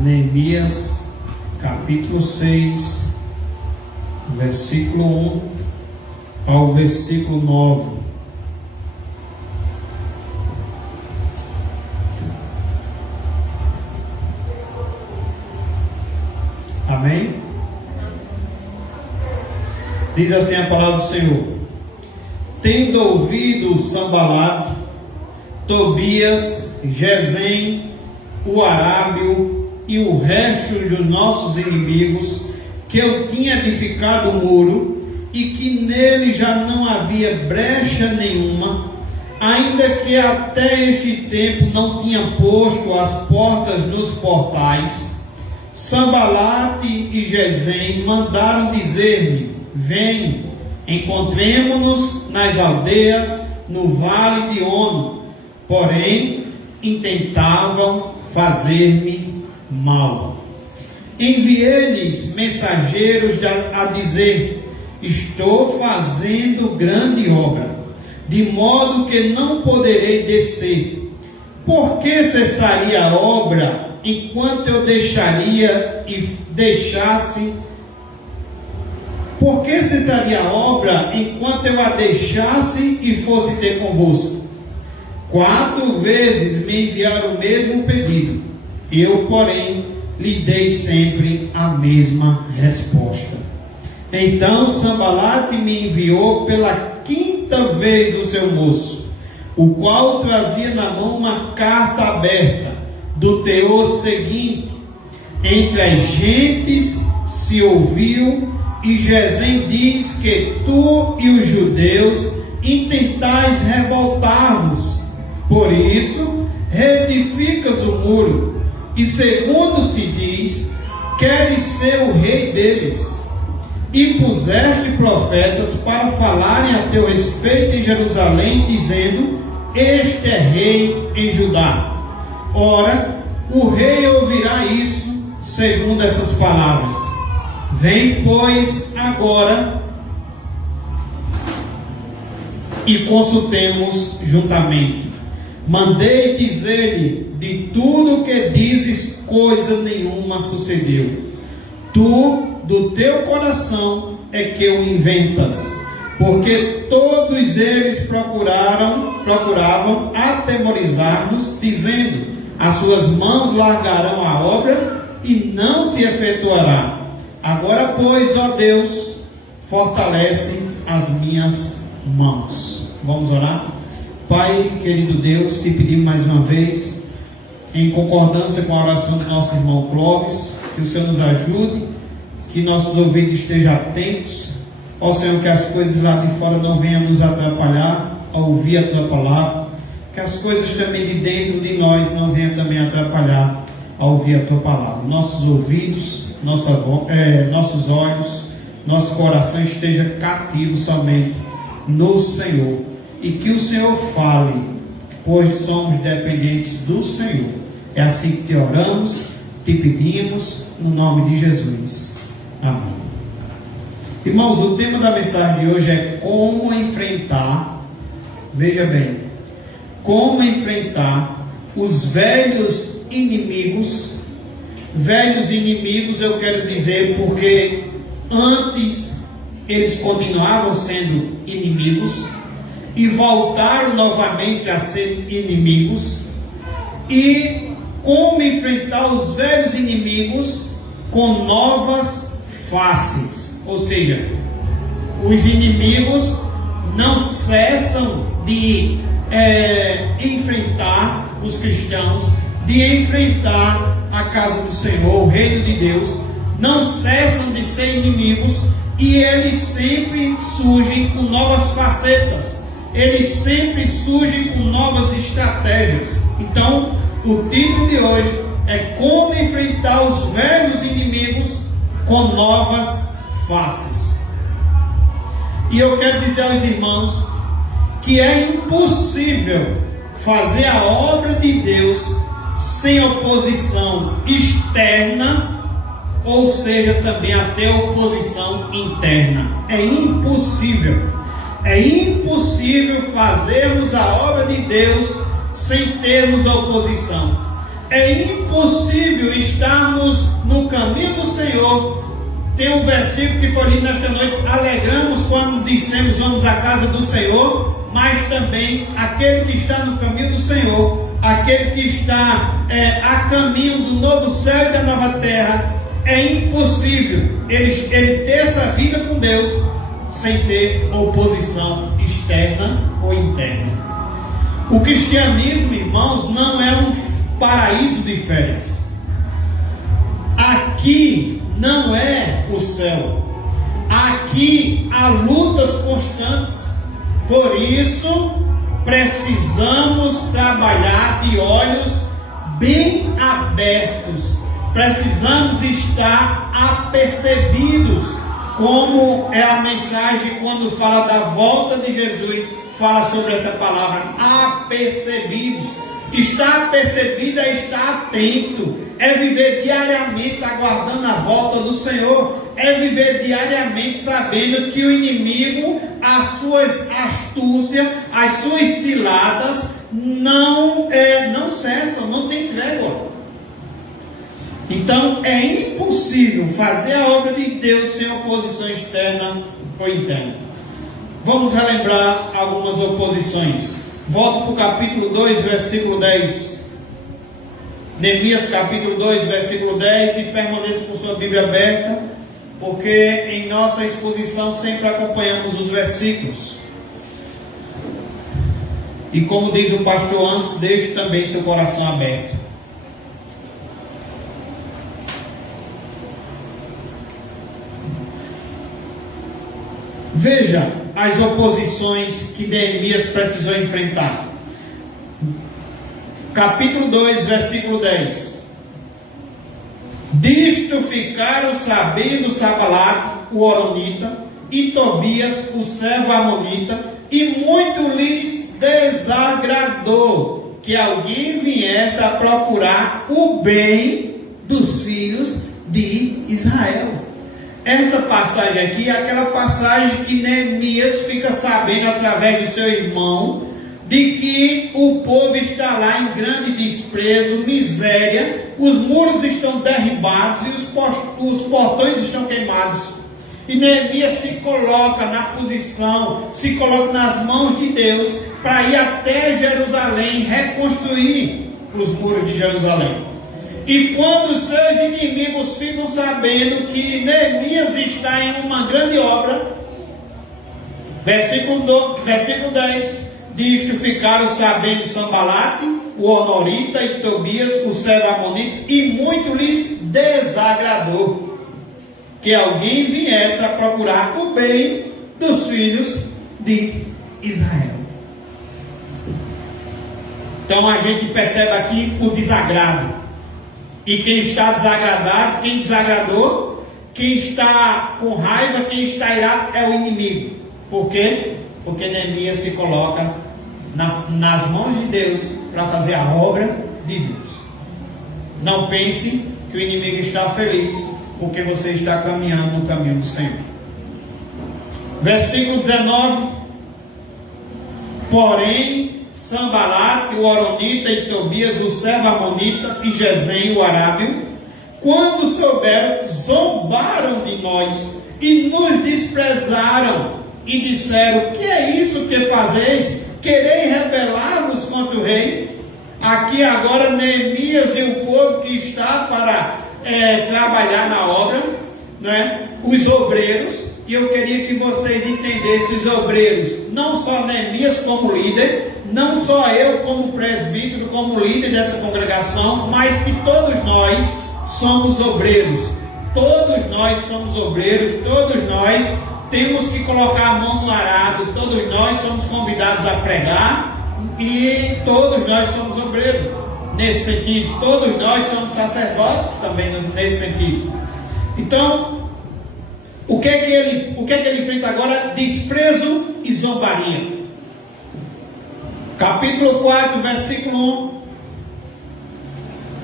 Neemias, capítulo 6, versículo 1 ao versículo 9. Amém? Diz assim a palavra do Senhor: tendo ouvido Sanbalate, Tobias, Gesem, o Arábio e o resto dos nossos inimigos, que eu tinha edificado o muro, e que nele já não havia brecha nenhuma, ainda que até este tempo não tinha posto as portas nos portais, Sanbalate e Gesem mandaram dizer-me: vem, encontremo-nos nas aldeias, no vale de Ono. Porém, intentavam fazer-me mal. Enviei-lhes mensageiros a dizer: estou fazendo grande obra, de modo que não poderei descer. Por que cessaria a obra enquanto eu deixaria e deixasse? Por que cessaria a obra enquanto eu a deixasse e fosse ter convosco? 4 vezes me enviaram o mesmo pedido. Eu, porém, lhe dei sempre a mesma resposta. Então Sanbalate me enviou pela 5ª vez o seu moço, o qual trazia na mão uma carta aberta, do teor seguinte: entre as gentes se ouviu, e Gesem diz que tu e os judeus intentais revoltar-vos. Por isso, reedificas o muro, e segundo se diz, queres ser o rei deles. E puseste profetas para falarem a teu respeito em Jerusalém, dizendo: este é rei em Judá. Ora, o rei ouvirá isso, segundo essas palavras. Vem, pois, agora e consultemos juntamente. Mandei dizer-lhe: de tudo que dizes, coisa nenhuma sucedeu. Tu, do teu coração, é que o inventas, porque todos eles procuravam atemorizar-nos, dizendo: as suas mãos largarão a obra e não se efetuará. Agora, pois, ó Deus, fortalece as minhas mãos. Vamos orar? Pai, querido Deus, te pedimos mais uma vez, em concordância com a oração do nosso irmão Clóvis, que o Senhor nos ajude, que nossos ouvidos estejam atentos, ó Senhor, que as coisas lá de fora não venham nos atrapalhar a ouvir a Tua palavra, que as coisas também de dentro de nós não venham também atrapalhar a ouvir a Tua palavra. Nossos ouvidos, nossos olhos, nosso coração esteja cativo somente no Senhor, e que o Senhor fale, pois somos dependentes do Senhor. É assim que te oramos, te pedimos, no nome de Jesus. Amém. Irmãos, o tema da mensagem de hoje é como enfrentar, veja bem, como enfrentar os velhos inimigos. Velhos inimigos, eu quero dizer, porque antes eles continuavam sendo inimigos e voltaram novamente a ser inimigos. E como enfrentar os velhos inimigos com novas faces, ou seja, os inimigos não cessam de enfrentar os cristãos, de enfrentar a casa do Senhor, o reino de Deus, não cessam de ser inimigos, e eles sempre surgem com novas facetas, eles sempre surgem com novas estratégias. Então, o título de hoje é como enfrentar os velhos inimigos com novas faces. E eu quero dizer aos irmãos que é impossível fazer a obra de Deus sem oposição externa, ou seja, também até oposição interna. É impossível. É impossível fazermos a obra de Deus sem termos oposição. É impossível estarmos no caminho do Senhor. Tem um versículo que foi lido nesta noite: alegramos quando dissemos vamos à casa do Senhor, mas também aquele que está no caminho do Senhor, aquele que está a caminho do novo céu e da nova terra, é impossível ele ter essa vida com Deus sem ter oposição externa ou interna. O cristianismo, irmãos, não é um paraíso de férias. Aqui não é o céu. Aqui há lutas constantes. Por isso, precisamos trabalhar de olhos bem abertos. Precisamos estar apercebidos, como é a mensagem quando fala da volta de Jesus, fala sobre essa palavra, apercebidos. Estar apercebido é estar atento, é viver diariamente aguardando a volta do Senhor, é viver diariamente sabendo que o inimigo, as suas astúcias, as suas ciladas não cessam, não tem trégua. Então é impossível fazer a obra de Deus sem oposição externa ou interna. Vamos relembrar algumas oposições. Volto para o capítulo 2, versículo 10. Neemias capítulo 2, versículo 10. E permaneça com sua Bíblia aberta, porque em nossa exposição sempre acompanhamos os versículos. E como diz o pastor antes, deixe também seu coração aberto. Veja as oposições que Neemias precisou enfrentar. Capítulo 2, versículo 10. Disto ficaram sabendo Sanbalate, o horonita, e Tobias, o servo amonita, e muito lhes desagradou que alguém viesse a procurar o bem dos filhos de Israel. Essa passagem aqui é aquela passagem que Neemias fica sabendo através do seu irmão de que o povo está lá em grande desprezo, miséria, os muros estão derribados e os portões estão queimados. E Neemias se coloca na posição, se coloca nas mãos de Deus para ir até Jerusalém, reconstruir os muros de Jerusalém. E quando os seus inimigos ficam sabendo que Neemias está em uma grande obra, versículo 10, disto ficaram sabendo Sanbalate, o honorita, e Tobias, o servo amonita, e muito lhes desagradou que alguém viesse a procurar o bem dos filhos de Israel. Então a gente percebe aqui o desagrado. E quem está desagradado, quem desagradou, quem está com raiva, quem está irado é o inimigo. Por quê? Porque Neemias se coloca nas mãos de Deus para fazer a obra de Deus. Não pense que o inimigo está feliz porque você está caminhando no caminho do Senhor. Versículo 19. Porém, Sanbalate, o horonita, e Tobias, o servo amonita, e Gesem, o arábio, quando souberam, zombaram de nós e nos desprezaram e disseram: que é isso que fazeis? Quereis rebelar-vos contra o rei? Aqui agora Neemias e o povo que está para trabalhar na obra, né? Os obreiros. E eu queria que vocês entendessem os obreiros, não só Neemias como líder, não só eu como presbítero, como líder dessa congregação, mas que todos nós somos obreiros. Todos nós somos obreiros, todos nós temos que colocar a mão no arado, todos nós somos convidados a pregar e todos nós somos obreiros. Nesse sentido, todos nós somos sacerdotes também nesse sentido. Então, o que é que ele enfrenta agora? Desprezo e zombaria. Capítulo 4, versículo 1.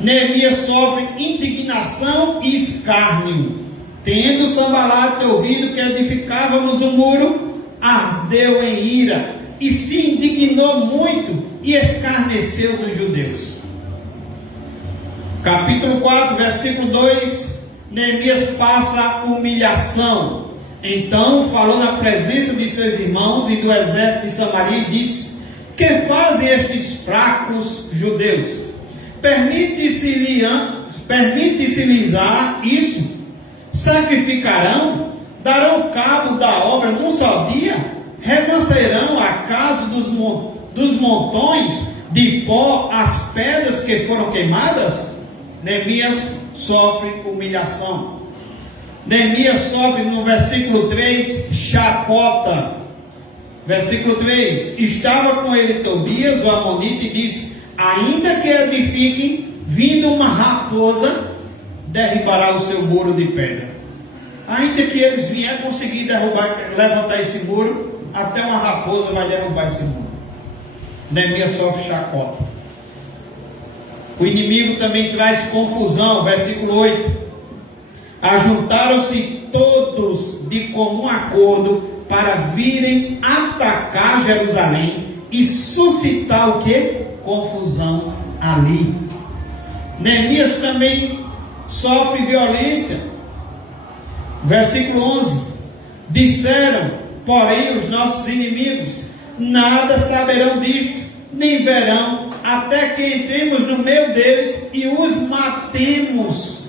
Neemias sofre indignação e escárnio. Tendo Sanbalate ouvido que edificávamos o muro, ardeu em ira e se indignou muito e escarneceu dos judeus. Capítulo 4, versículo 2, Neemias passa humilhação. Então falou na presença de seus irmãos e do exército de Samaria e disse: que fazem estes fracos judeus? Permite-se-lhes isso? Sacrificarão? Darão cabo da obra num só dia? Renascerão acaso dos montões de pó as pedras que foram queimadas? Neemias sofre humilhação. Neemias sofre no versículo 3, chacota. Versículo 3: estava com ele Tobias, o amonita, e disse: ainda que edifiquem, vindo uma raposa, derribará o seu muro de pedra. Ainda que eles vierem conseguir levantar esse muro, até uma raposa vai derrubar esse muro. Neemias sofre chacota. O inimigo também traz confusão. Versículo 8: ajuntaram-se todos de comum acordo para virem atacar Jerusalém e suscitar o que? Confusão ali. Neemias também sofre violência. Versículo 11: disseram, porém, os nossos inimigos: nada saberão disto, nem verão, até que entremos no meio deles e os matemos.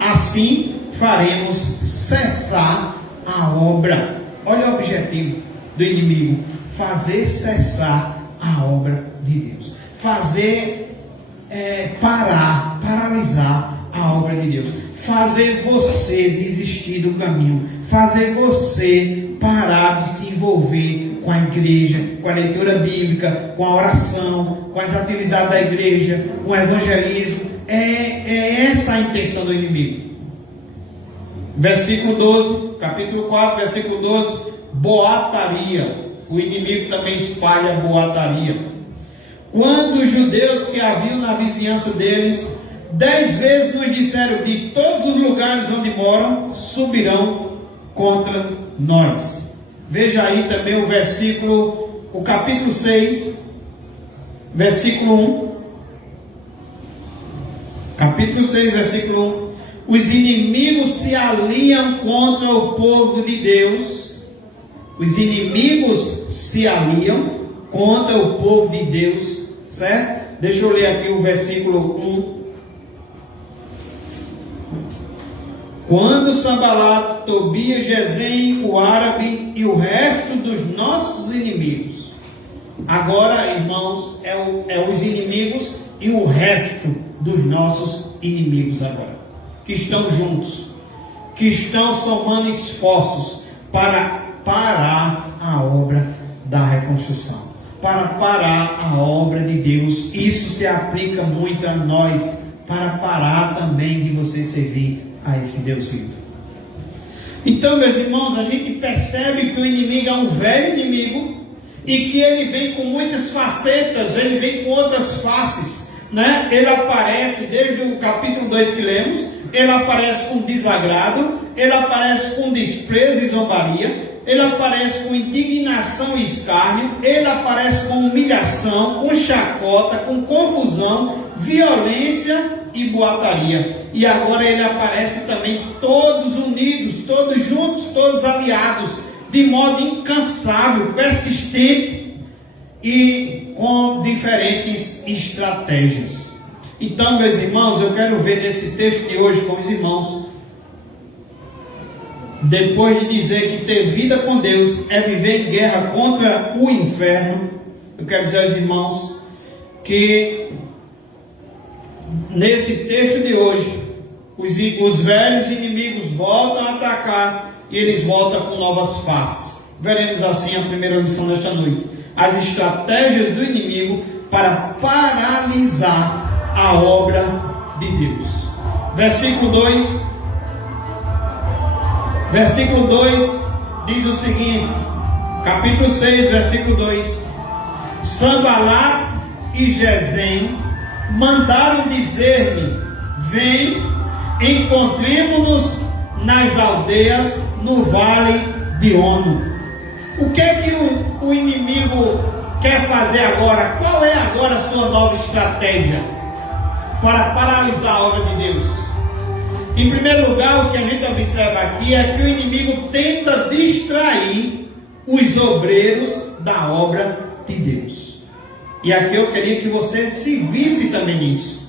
Assim faremos cessar a obra. Olha o objetivo do inimigo: fazer cessar a obra de Deus, fazer paralisar a obra de Deus, fazer você desistir do caminho, fazer você parar de se envolver com a igreja, com a leitura bíblica, com a oração, com as atividades da igreja, com o evangelismo. É essa a intenção do inimigo. Versículo 12, capítulo 4, versículo 12, boataria. O inimigo também espalha boataria. Quando os judeus que haviam na vizinhança deles 10 vezes nos disseram: de todos os lugares onde moram, subirão contra nós. Veja aí também o capítulo 6, versículo 1. Capítulo 6, versículo 1. Os inimigos se aliam contra o povo de Deus. Os inimigos se aliam contra o povo de Deus, certo? Deixa eu ler aqui o versículo 1. Quando Sanbalat, Tobias, Gesem, o árabe e o resto dos nossos inimigos. Agora, irmãos, é os inimigos e o resto dos nossos inimigos agora, que estão juntos, que estão somando esforços para parar a obra da reconstrução, para parar a obra de Deus. Isso se aplica muito a nós, para parar também de você servir a esse Deus vivo. Então, meus irmãos, a gente percebe que o inimigo é um velho inimigo e que ele vem com muitas facetas, ele vem com outras faces, né? Ele aparece desde o capítulo 2 que lemos, ele aparece com desagrado, ele aparece com desprezo e zombaria, ele aparece com indignação e escárnio, ele aparece com humilhação, com chacota, com confusão, violência e boataria. E agora ele aparece também todos unidos, todos juntos, todos aliados, de modo incansável, persistente e com diferentes estratégias. Então, meus irmãos, eu quero ver nesse texto de hoje com os irmãos, depois de dizer que ter vida com Deus é viver em guerra contra o inferno, eu quero dizer aos irmãos que nesse texto de hoje os velhos inimigos voltam a atacar e eles voltam com novas faces. Veremos assim a primeira lição desta noite: as estratégias do inimigo para paralisar a obra de Deus. Versículo 2 diz o seguinte, capítulo 6, versículo 2: Sanbalat e Gesem mandaram dizer-me: vem, encontremo-nos nas aldeias no vale de Ono. O que é que o inimigo quer fazer agora? Qual é agora a sua nova estratégia? para paralisar a obra de Deus? Em primeiro lugar, o que a gente observa aqui é que o inimigo tenta distrair os obreiros da obra de Deus. E aqui eu queria que você se visse também nisso.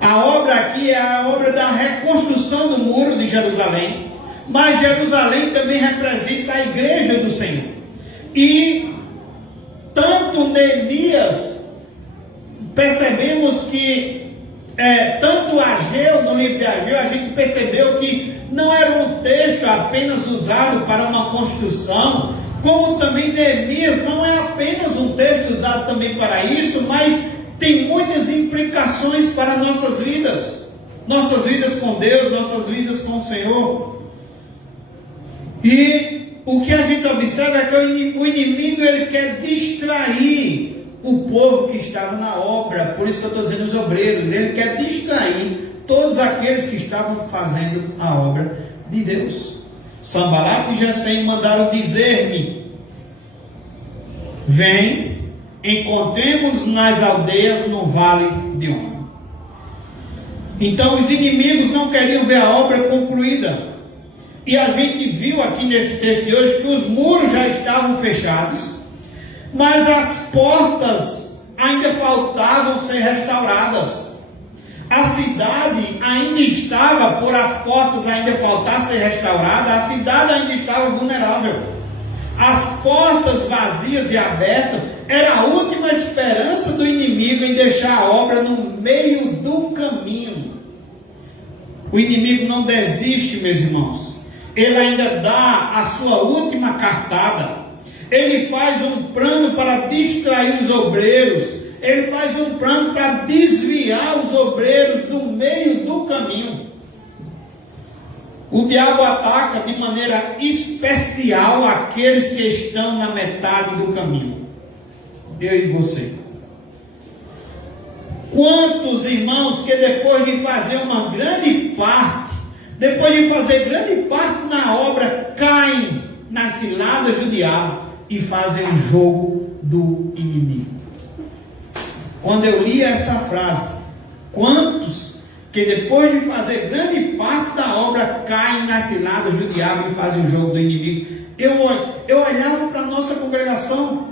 A obra aqui é a obra da reconstrução do muro de Jerusalém, mas Jerusalém também representa a igreja do Senhor. E tanto Neemias, percebemos que tanto Ageu, no livro de Ageu, a gente percebeu que não era um texto apenas usado para uma construção, como também Neemias não é apenas um texto usado também para isso, mas tem muitas implicações para nossas vidas com Deus, nossas vidas com o Senhor. E o que a gente observa é que o inimigo ele quer distrair o povo que estava na obra. Por isso que eu estou dizendo os obreiros. Ele quer distrair todos aqueles que estavam fazendo a obra de Deus. Sanbalat e Gesem mandaram dizer-me: vem, encontremos nas aldeias no vale de On. Então os inimigos não queriam ver a obra concluída. E a gente viu aqui nesse texto de hoje que os muros já estavam fechados, mas as portas ainda faltavam ser restauradas. A cidade ainda estava, por as portas ainda faltar ser restaurada, a cidade ainda estava vulnerável. As portas vazias e abertas era a última esperança do inimigo em deixar a obra no meio do caminho. O inimigo não desiste, meus irmãos. Ele ainda dá a sua última cartada. Ele faz um plano para distrair os obreiros. Ele faz um plano para desviar os obreiros do meio do caminho. O diabo ataca de maneira especial aqueles que estão na metade do caminho. Eu e você. Quantos irmãos que depois de fazer uma grande parte, depois de fazer grande parte na obra, caem nas ciladas do diabo e fazem o jogo do inimigo. Quando eu li essa frase, quantos que depois de fazer grande parte da obra caem nas ciladas do diabo e fazem o jogo do inimigo? Eu olhava para a nossa congregação.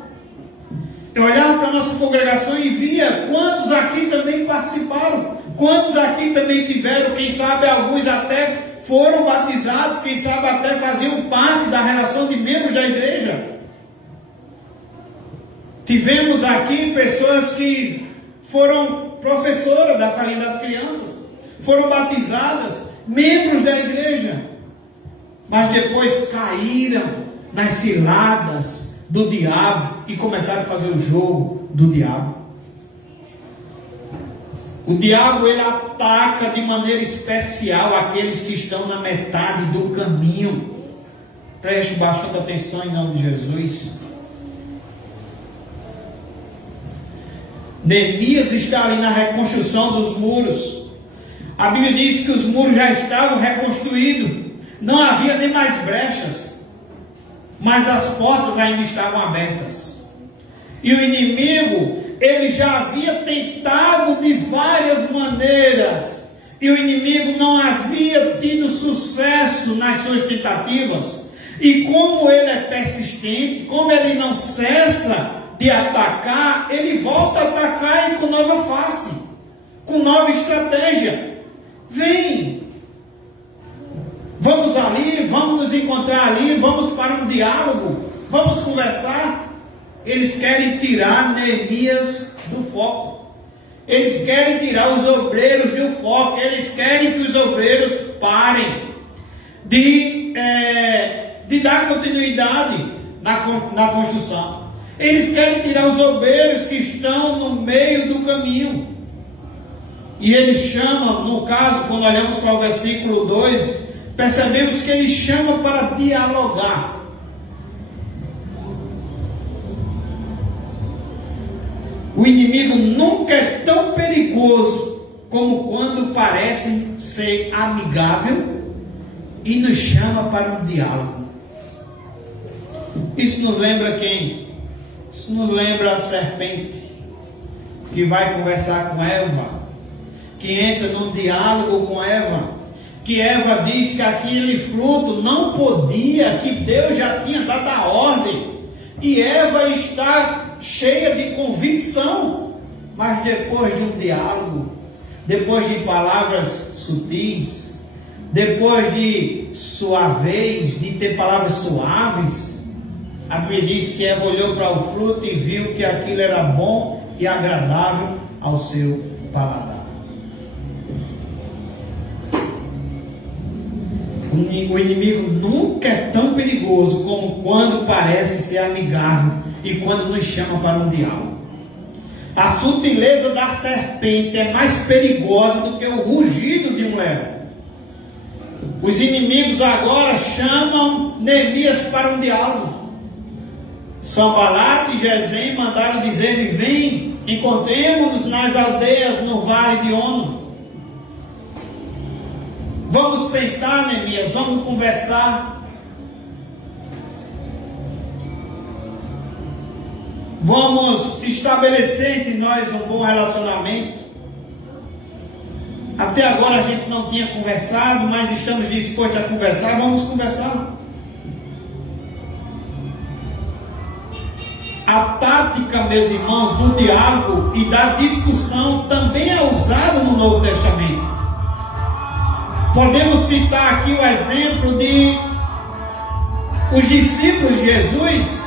Eu olhava para a nossa congregação e via quantos aqui também participaram. Quantos aqui também tiveram, quem sabe alguns até foram batizados, quem sabe até faziam parte da relação de membros da igreja. Tivemos aqui pessoas que foram professoras da salinha das crianças, foram batizadas, membros da igreja, mas depois caíram nas ciladas do diabo e começaram a fazer o jogo do diabo. O diabo ele ataca de maneira especial aqueles que estão na metade do caminho. Preste bastante atenção em nome de Jesus. Neemias está ali na reconstrução dos muros. A Bíblia diz que os muros já estavam reconstruídos. Não havia nem mais brechas, mas as portas ainda estavam abertas. E o inimigo, ele já havia tentado de várias maneiras, e o inimigo não havia tido sucesso nas suas tentativas. E como ele é persistente, como ele não cessa de atacar, ele volta a atacar e com nova face, com nova estratégia. Vem, vamos ali, vamos nos encontrar ali, vamos para um diálogo, vamos conversar. Eles querem tirar Neemias do foco. Eles querem tirar os obreiros do foco. Eles querem que os obreiros parem de dar continuidade na construção. Eles querem tirar os obreiros que estão no meio do caminho. E eles chamam, no caso, quando olhamos para o versículo 2, percebemos que eles chamam para dialogar. O inimigo nunca é tão perigoso como quando parece ser amigável e nos chama para um diálogo. Isso nos lembra quem? Isso nos lembra a serpente que vai conversar com Eva que entra num diálogo com Eva, que Eva diz que aquele fruto não podia, que Deus já tinha dado a ordem, e Eva está cheia de convicção, mas depois de um diálogo, depois de palavras sutis, depois de suaveis, de ter palavras suaves, a Bíblia diz que Eva olhou para o fruto e viu que aquilo era bom e agradável ao seu paladar. O inimigo nunca é tão perigoso como quando parece ser amigável e quando nos chama para um diálogo. A sutileza da serpente é mais perigosa do que o rugido de um leão. Os inimigos agora chamam Neemias para um diálogo. Sanbalat e Gesem mandaram dizer: vem, encontremos-nos nas aldeias no vale de Ono. Vamos sentar, Neemias, vamos conversar. Vamos estabelecer entre nós um bom relacionamento. Até agora a gente não tinha conversado, mas estamos dispostos a conversar, vamos conversar. A tática, meus irmãos, do diálogo e da discussão também é usada no Novo Testamento. Podemos citar aqui o exemplo de os discípulos de Jesus,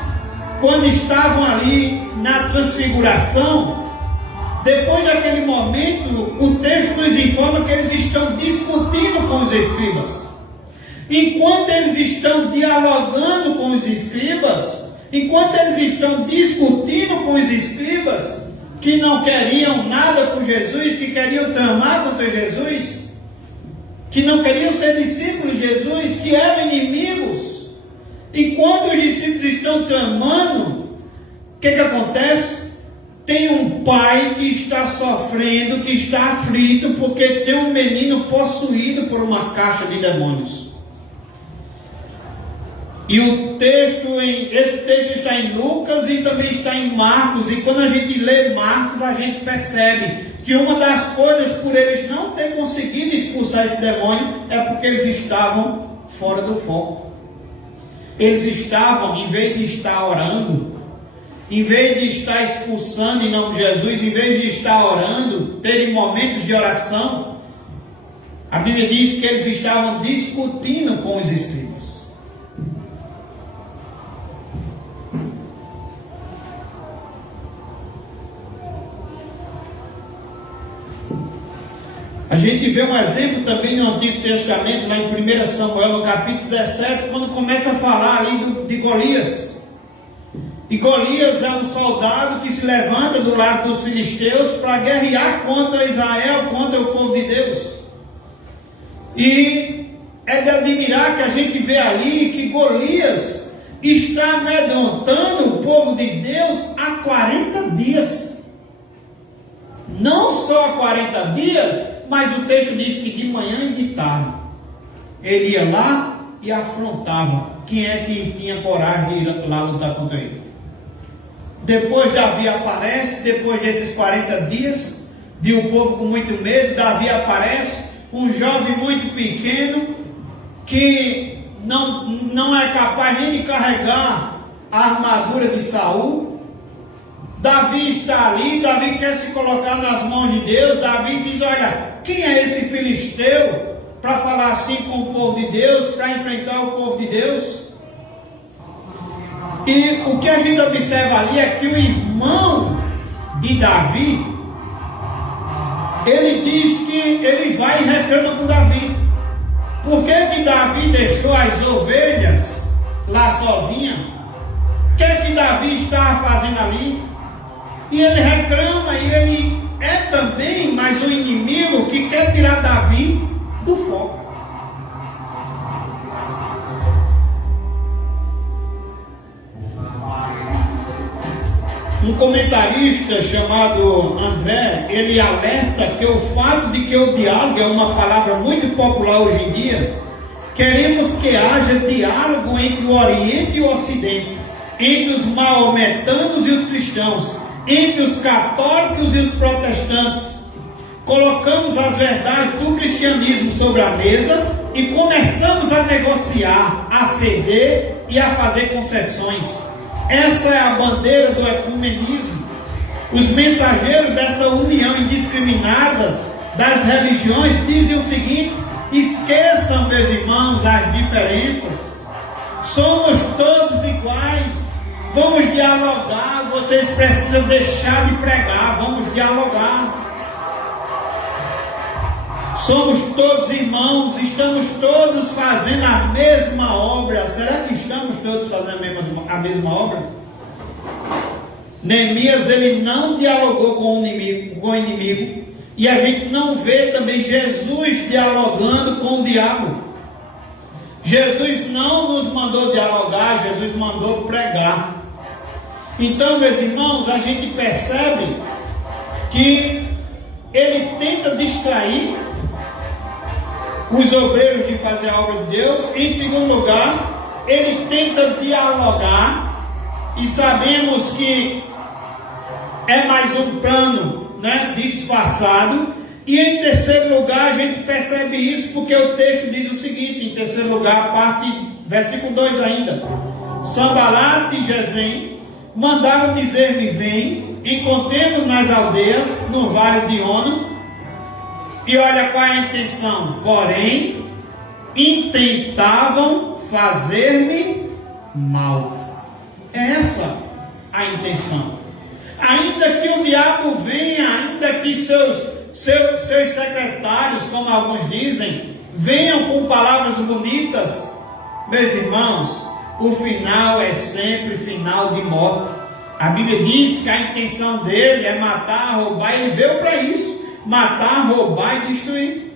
quando estavam ali na transfiguração. Depois daquele momento, o texto nos informa que eles estão discutindo com os escribas. Enquanto eles estão dialogando com os escribas, enquanto eles estão discutindo com os escribas, que não queriam nada com Jesus, que queriam tramar contra Jesus, que não queriam ser discípulos de Jesus, que eram inimigos, enquanto os discípulos estão tramando, o que acontece? Tem um pai que está sofrendo, que está aflito, porque tem um menino possuído por uma caixa de demônios. E esse texto está em Lucas e também está em Marcos. E quando a gente lê Marcos, a gente percebe que uma das coisas por eles não ter conseguido expulsar esse demônio é porque eles estavam fora do foco. Eles estavam, em vez de estar orando, em vez de estar expulsando em nome de Jesus, em vez de estar orando, terem momentos de oração, a Bíblia diz que eles estavam discutindo com os escribas. A gente vê um exemplo também no Antigo Testamento, lá em 1 Samuel, no capítulo 17, quando começa a falar ali de Golias. E Golias é um soldado que se levanta do lado dos filisteus para guerrear contra Israel, contra o povo de Deus. E é de admirar que a gente vê ali que Golias está amedrontando o povo de Deus há 40 dias. Não só há 40 dias, mas o texto diz que de manhã e de tarde ele ia lá e afrontava. Quem é que tinha coragem de ir lá lutar contra ele? Depois Davi aparece, depois desses 40 dias, de um povo com muito medo, Davi aparece, um jovem muito pequeno, que não é capaz nem de carregar a armadura de Saul. Davi está ali, Davi quer se colocar nas mãos de Deus. Davi diz: olha, quem é esse filisteu para falar assim com o povo de Deus, para enfrentar o povo de Deus? E o que a gente observa ali é que o irmão de Davi, ele diz que ele vai e reclama com Davi. Por que Davi deixou as ovelhas lá sozinha? O que Davi estava fazendo ali? E ele reclama, e ele é também mais um inimigo que quer tirar Davi do foco. Um comentarista chamado André, ele alerta que o fato de que o diálogo é uma palavra muito popular hoje em dia, queremos que haja diálogo entre o Oriente e o Ocidente, entre os maometanos e os cristãos, entre os católicos e os protestantes, colocamos as verdades do cristianismo sobre a mesa e começamos a negociar, a ceder e a fazer concessões. Essa é a bandeira do ecumenismo. Os mensageiros dessa união indiscriminada das religiões dizem o seguinte: esqueçam, meus irmãos, as diferenças. Somos todos iguais. Vamos dialogar. Vocês precisam deixar de pregar. Vamos dialogar. Somos todos irmãos. Estamos todos fazendo a mesma obra. Será que estamos todos fazendo a mesma obra? Neemias, ele não dialogou com o inimigo. E a gente não vê também Jesus dialogando com o diabo. Jesus não nos mandou dialogar, Jesus mandou pregar. Então, meus irmãos, a gente percebe que ele tenta distrair os obreiros de fazer a obra de Deus. Em segundo lugar, ele tenta dialogar, e sabemos que é mais um plano, disfarçado. E em terceiro lugar, a gente percebe isso porque o texto diz o seguinte, em terceiro lugar, versículo 2 ainda: Sanbalate e Gesem mandaram dizer-me: vem, encontremos nas aldeias, no vale de Ono. E olha qual é a intenção: porém, intentavam fazer-me mal. É essa a intenção. Ainda que o diabo venha, ainda que seus secretários, como alguns dizem, venham com palavras bonitas, meus irmãos, o final é sempre final de morte. A Bíblia diz que a intenção dele é matar, roubar. Ele veio para isso: matar, roubar e destruir.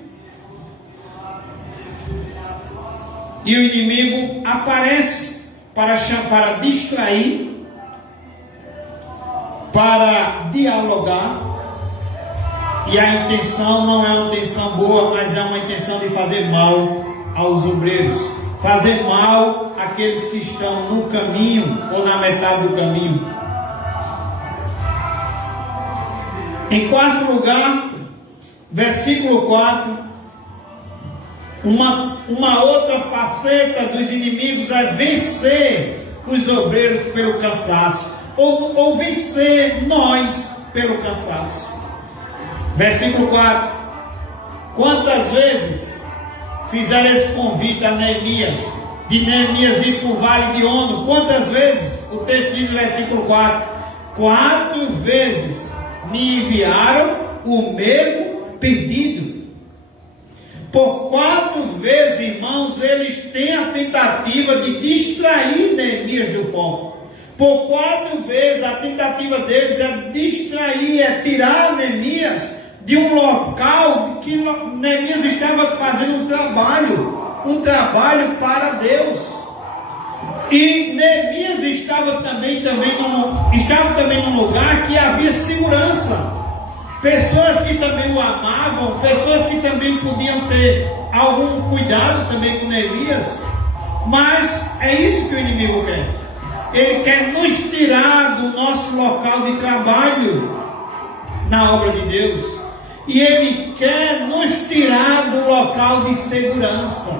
E o inimigo aparece para distrair, para dialogar. E a intenção não é uma intenção boa, mas é uma intenção de fazer mal aos obreiros, fazer mal àqueles que estão no caminho ou na metade do caminho. Em quarto lugar, versículo 4, uma outra faceta dos inimigos é vencer os obreiros pelo cansaço, ou vencer nós pelo cansaço. Versículo 4: quantas vezes fizeram esse convite a Neemias, de Neemias ir para o vale de Ono? Quantas vezes? O texto diz no versículo 4: 4 vezes me enviaram o mesmo pedido. Por 4 vezes, irmãos, eles têm a tentativa de distrair Neemias do foco. Por 4 vezes a tentativa deles é distrair, é tirar Neemias de um local que Neemias estava fazendo um trabalho para Deus. E Neemias estava também num lugar que havia segurança. Pessoas que também o amavam, pessoas que também podiam ter algum cuidado também com Neemias. Mas é isso que o inimigo quer. Ele quer nos tirar do nosso local de trabalho na obra de Deus. E ele quer nos tirar do local de segurança.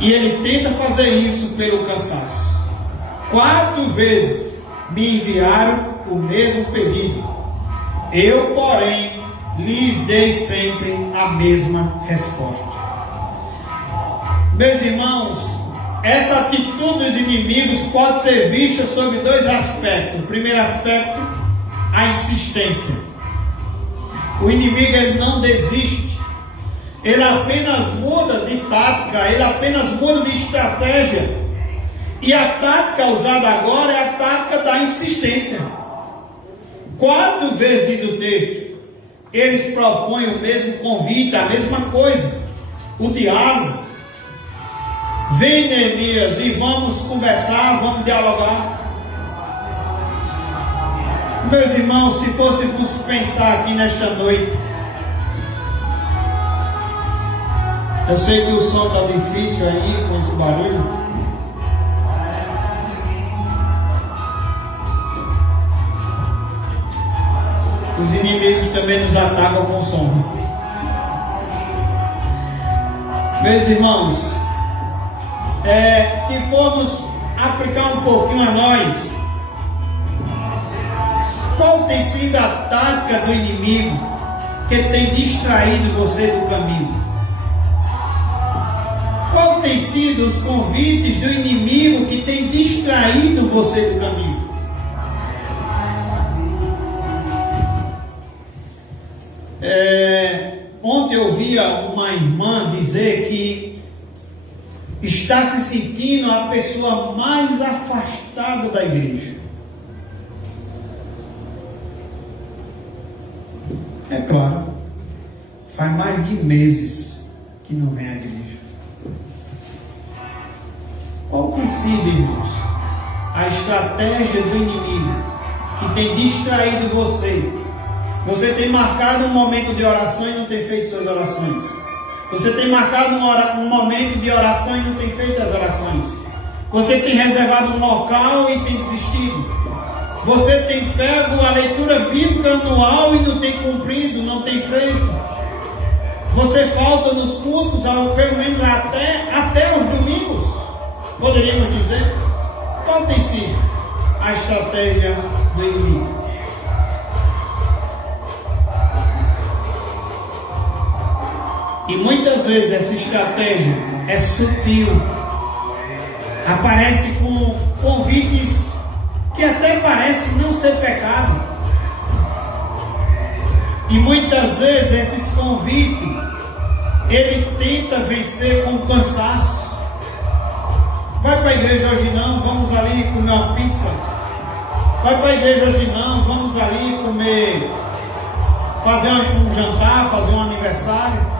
E ele tenta fazer isso pelo cansaço. 4 vezes me enviaram o mesmo pedido. Eu, porém, lhes dei sempre a mesma resposta. Meus irmãos, essa atitude dos inimigos pode ser vista sob 2 aspectos. O primeiro aspecto, a insistência. O inimigo, ele não desiste. Ele apenas muda de tática, ele apenas muda de estratégia. E a tática usada agora é a tática da insistência. 4 vezes, diz o texto, eles propõem o mesmo convite, a mesma coisa, o diálogo. Vem, Neemias, e vamos conversar, vamos dialogar. Meus irmãos, se fôssemos pensar aqui nesta noite, eu sei que o som está difícil aí com esse barulho. os inimigos também nos atacam com sono. Meus irmãos, se formos aplicar um pouquinho a nós, qual tem sido a tática do inimigo que tem distraído você do caminho? Qual tem sido os convites do inimigo que tem distraído você do caminho? Ontem eu ouvia uma irmã dizer que está se sentindo a pessoa mais afastada da igreja. É claro, faz mais de meses que não vem à igreja. Qual tem sido, irmãos, a estratégia do inimigo que tem distraído você? Você tem marcado um momento de oração e não tem feito suas orações. Você tem marcado um momento de oração e não tem feito as orações. Você tem reservado um local e tem desistido. Você tem pego a leitura bíblica anual e não tem cumprido, não tem feito. Você falta nos cultos, pelo menos até os domingos, poderíamos dizer. Qual tem sido a estratégia do inimigo? E muitas vezes essa estratégia é sutil. Aparece com convites que até parecem não ser pecado. E muitas vezes esses convites, ele tenta vencer com cansaço. Vai para a igreja hoje não, vamos ali comer uma pizza. Vai para a igreja hoje não, vamos ali fazer um jantar, fazer um aniversário.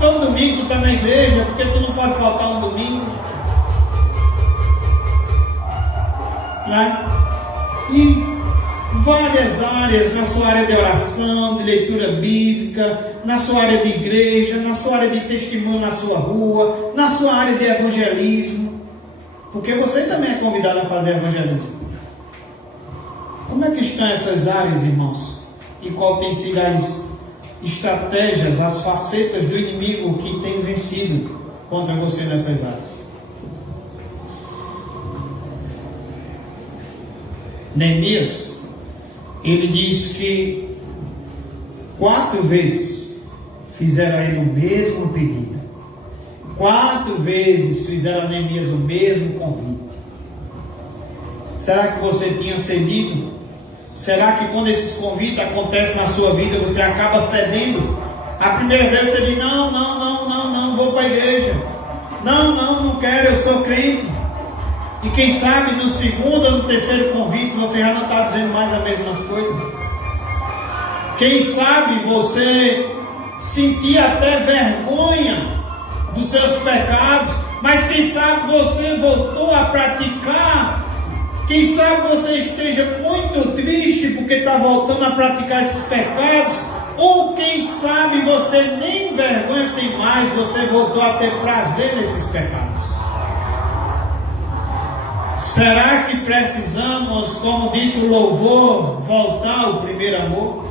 Todo domingo tu está na igreja, porque tu não pode faltar um domingo. Né? E várias áreas, na sua área de oração, de leitura bíblica, na sua área de igreja, na sua área de testemunho na sua rua, na sua área de evangelismo. Porque você também é convidado a fazer evangelismo. Como é que estão essas áreas, irmãos? E qual tem sido as estratégias, as facetas do inimigo que tem vencido contra você nessas áreas? Neemias, ele diz que 4 vezes fizeram a ele o mesmo pedido. 4 vezes fizeram a Neemias o mesmo convite. Será que você tinha cedido? Será que quando esses convites acontecem na sua vida, você acaba cedendo? A primeira vez você diz, não, vou para a igreja. Não quero, eu sou crente. E quem sabe no segundo ou no terceiro convite, você já não está dizendo mais as mesmas coisas. Quem sabe você sentir até vergonha dos seus pecados, mas quem sabe você voltou a praticar. Quem sabe você esteja muito triste porque está voltando a praticar esses pecados, ou quem sabe você nem vergonha tem mais, você voltou a ter prazer nesses pecados. Será que precisamos, como disse o louvor, voltar ao primeiro amor?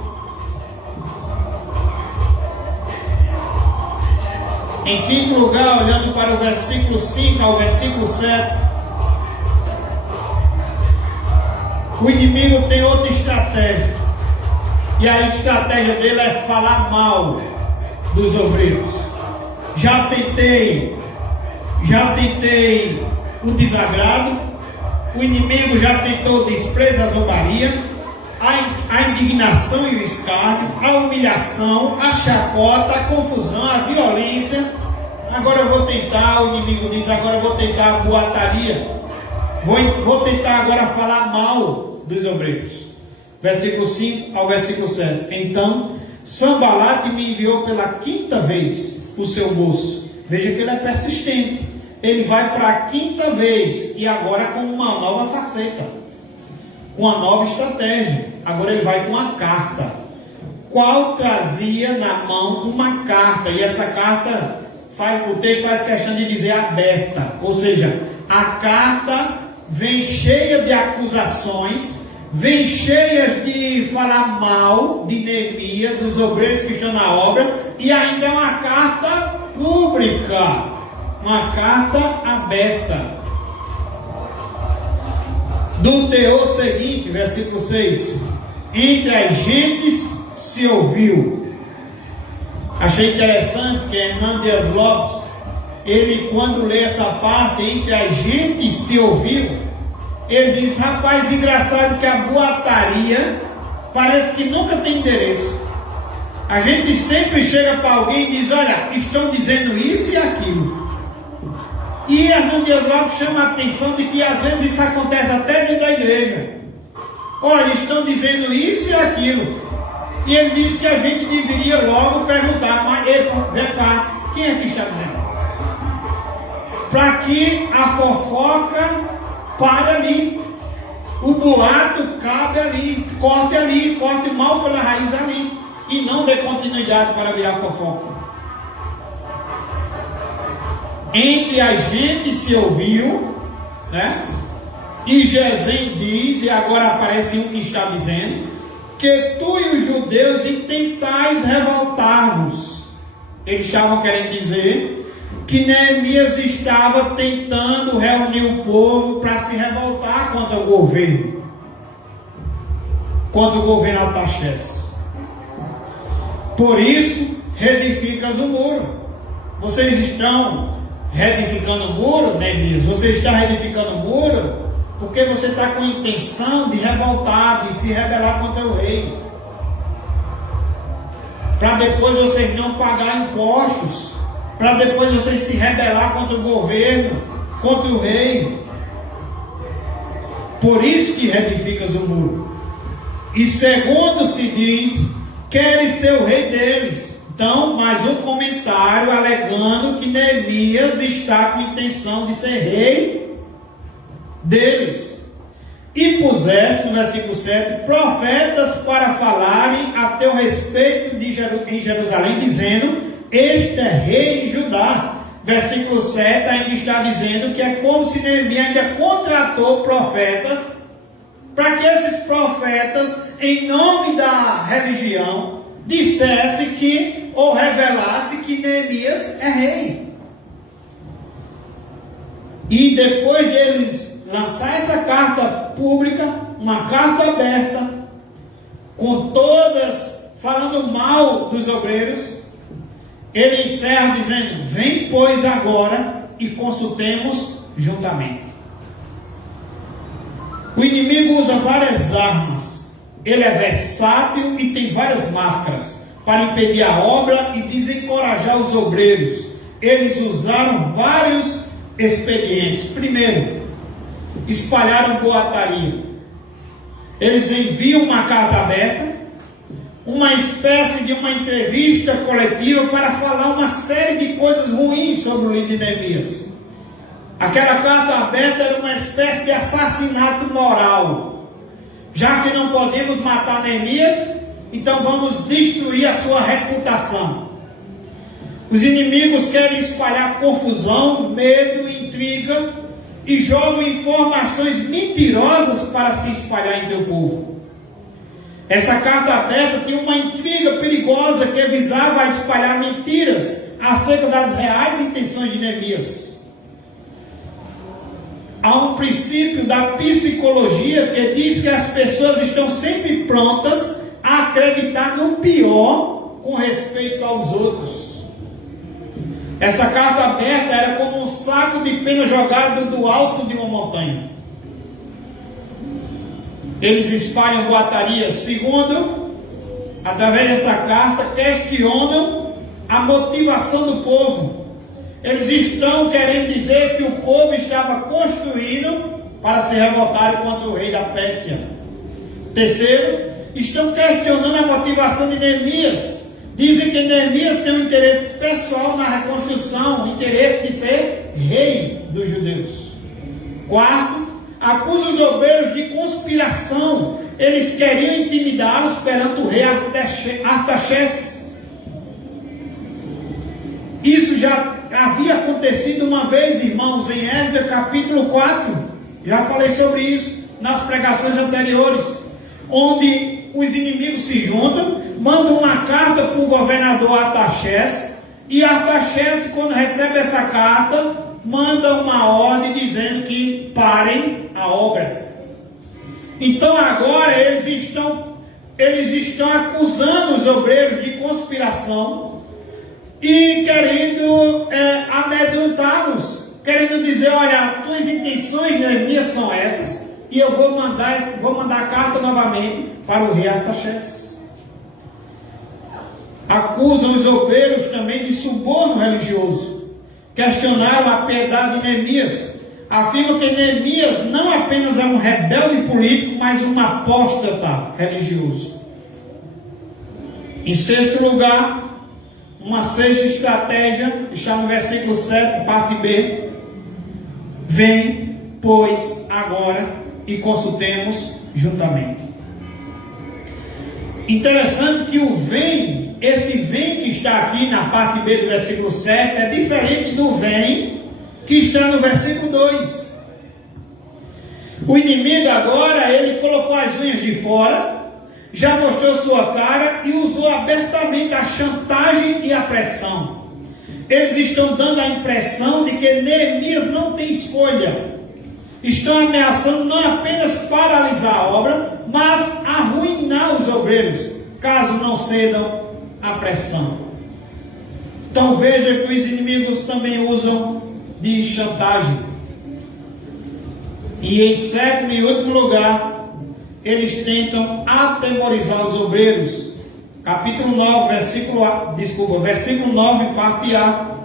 Em quinto lugar, olhando para o versículo 5 ao versículo 7, o inimigo tem outra estratégia. E a estratégia dele é falar mal dos obreiros. Já tentei o desagrado. O inimigo já tentou o desprezo, a zombaria, a indignação e o escárnio, a humilhação, a chacota, a confusão, a violência. Agora eu vou tentar, o inimigo diz, agora eu vou tentar a boataria. Vou tentar agora falar mal dos obreiros. Versículo 5 ao versículo 7. Então Sambalate me enviou pela 5ª vez o seu moço. Veja que ele é persistente. Ele vai para a 5ª vez e agora com uma nova faceta, com uma nova estratégia. Agora ele vai com uma carta, qual trazia na mão uma carta, e essa carta o texto faz questão de dizer aberta, ou seja, a carta vem cheia de acusações, vêm cheias de falar mal de Neemias, dos obreiros que estão na obra, e ainda é uma carta pública, uma carta aberta. Do teor seguinte, versículo 6: entre as gentes se ouviu. Achei interessante que Hernando Dias Lopes, ele quando lê essa parte, entre as gentes se ouviu, ele diz: rapaz, engraçado que a boataria parece que nunca tem endereço. A gente sempre chega para alguém e diz: olha, estão dizendo isso e aquilo. E Hernando Dias Lopes chama a atenção de que às vezes isso acontece até dentro da igreja. Olha, estão dizendo isso e aquilo. E ele diz que a gente deveria logo perguntar: mas vem cá, quem é que está dizendo? Para que a fofoca pare ali, o boato cabe ali, corte o mal pela raiz ali, e não dê continuidade para virar fofoca. Entre a gente se ouviu, né? E Gesem diz, e agora aparece um que está dizendo, que tu e os judeus intentais revoltar-vos. Eles estavam querendo dizer que Neemias estava tentando reunir o povo para se revoltar contra o governo Artaxerxes. Por isso, reedificas o muro. Vocês estão reedificando o muro, Neemias? Você está reedificando o muro porque você está com a intenção de revoltar, de se rebelar contra o rei, para depois vocês não pagar impostos, para depois vocês se rebelar contra o governo, contra o rei. Por isso que reedificas o muro. E segundo se diz, queres ser o rei deles. Então, mais um comentário alegando que Neemias está com intenção de ser rei deles. E puseste, no versículo 7, profetas para falarem a teu respeito em Jerusalém, dizendo: este é rei em Judá. Versículo 7 ainda está dizendo que é como se Neemias ainda contratou profetas, para que esses profetas, em nome da religião, dissesse que, ou revelasse que Neemias é rei. E depois deles lançar essa carta pública, uma carta aberta, com todas falando mal dos obreiros, ele encerra dizendo: vem pois agora e consultemos juntamente. O inimigo usa várias armas, ele é versátil e tem várias máscaras para impedir a obra e desencorajar os obreiros. Eles usaram vários expedientes. Primeiro, espalharam boataria. Eles enviam uma carta aberta, uma espécie de uma entrevista coletiva para falar uma série de coisas ruins sobre o líder Neemias. Aquela carta aberta era uma espécie de assassinato moral. Já que não podemos matar Neemias, então vamos destruir a sua reputação. Os inimigos querem espalhar confusão, medo, intriga, e jogam informações mentirosas para se espalhar entre o povo. Essa carta aberta tem uma intriga perigosa que visava a espalhar mentiras acerca das reais intenções de Neemias. Há um princípio da psicologia que diz que as pessoas estão sempre prontas a acreditar no pior com respeito aos outros. Essa carta aberta era como um saco de pena jogado do alto de uma montanha. Eles espalham boataria. Segundo, através dessa carta, questionam a motivação do povo. Eles estão querendo dizer que o povo estava construindo para se revoltar contra o rei da Pérsia. Terceiro, estão questionando a motivação de Neemias. Dizem que Neemias tem um interesse pessoal na reconstrução, o interesse de ser rei dos judeus. Quarto, acusa os obreiros de conspiração. Eles queriam intimidá-los perante o rei Artaxerxes. Isso já havia acontecido uma vez, irmãos, em Esdras capítulo 4. Já falei sobre isso nas pregações anteriores. onde os inimigos se juntam, mandam uma carta para o governador Artaxerxes, e Artaxerxes, quando recebe essa carta, manda uma ordem dizendo que parem a obra. Então agora eles estão acusando os obreiros de conspiração e querendo amedrontá-los, querendo dizer: olha, tuas intenções, Neemias, são essas, e eu vou mandar a carta novamente para o rei Artaxerxes. Acusam os obreiros também de suborno religioso. Questionaram a piedade de Neemias. Afirmam que Neemias não apenas é um rebelde político, mas um apóstata religioso. Em sexto lugar, uma sexta estratégia, está no versículo 7, parte B. Vem, pois, agora e consultemos juntamente. Interessante que o vem, esse vem que está aqui na parte B do versículo 7, é diferente do vem que está no versículo 2. O inimigo agora, ele colocou as unhas de fora, já mostrou sua cara e usou abertamente a chantagem e a pressão. Eles estão dando a impressão de que Neemias não tem escolha. Estão ameaçando não apenas paralisar a obra, mas arruinar os obreiros, caso não cedam à pressão. Então veja que os inimigos também usam de chantagem. E em sétimo e último lugar, eles tentam atemorizar os obreiros. Capítulo 9, versículo 9, parte A.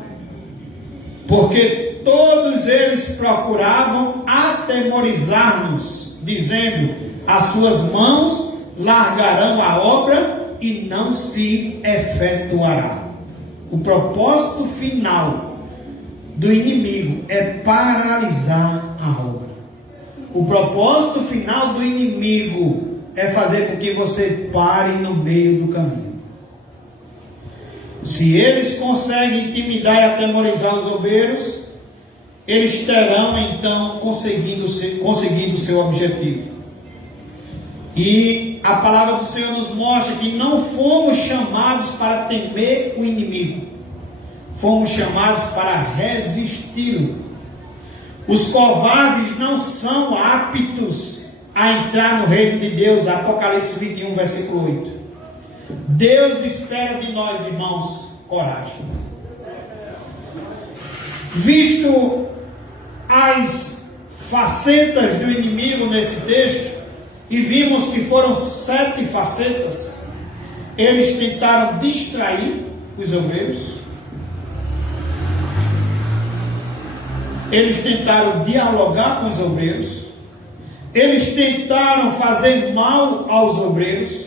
Porque todos eles procuravam atemorizar-nos, dizendo: as suas mãos largarão a obra e não se efetuará. O propósito final do inimigo é paralisar a obra. O propósito final do inimigo é fazer com que você pare no meio do caminho. Se eles conseguem intimidar e atemorizar os obreiros, eles terão então conseguido o seu objetivo. E a palavra do Senhor nos mostra que não fomos chamados para temer o inimigo, fomos chamados para resisti-lo. Os covardes não são aptos a entrar no reino de Deus. Apocalipse 21, versículo 8. Deus espera de nós, irmãos, coragem. Visto as facetas do inimigo nesse texto, e vimos que foram 7 facetas, eles tentaram distrair os obreiros. Eles tentaram dialogar com os obreiros. Eles tentaram fazer mal aos obreiros.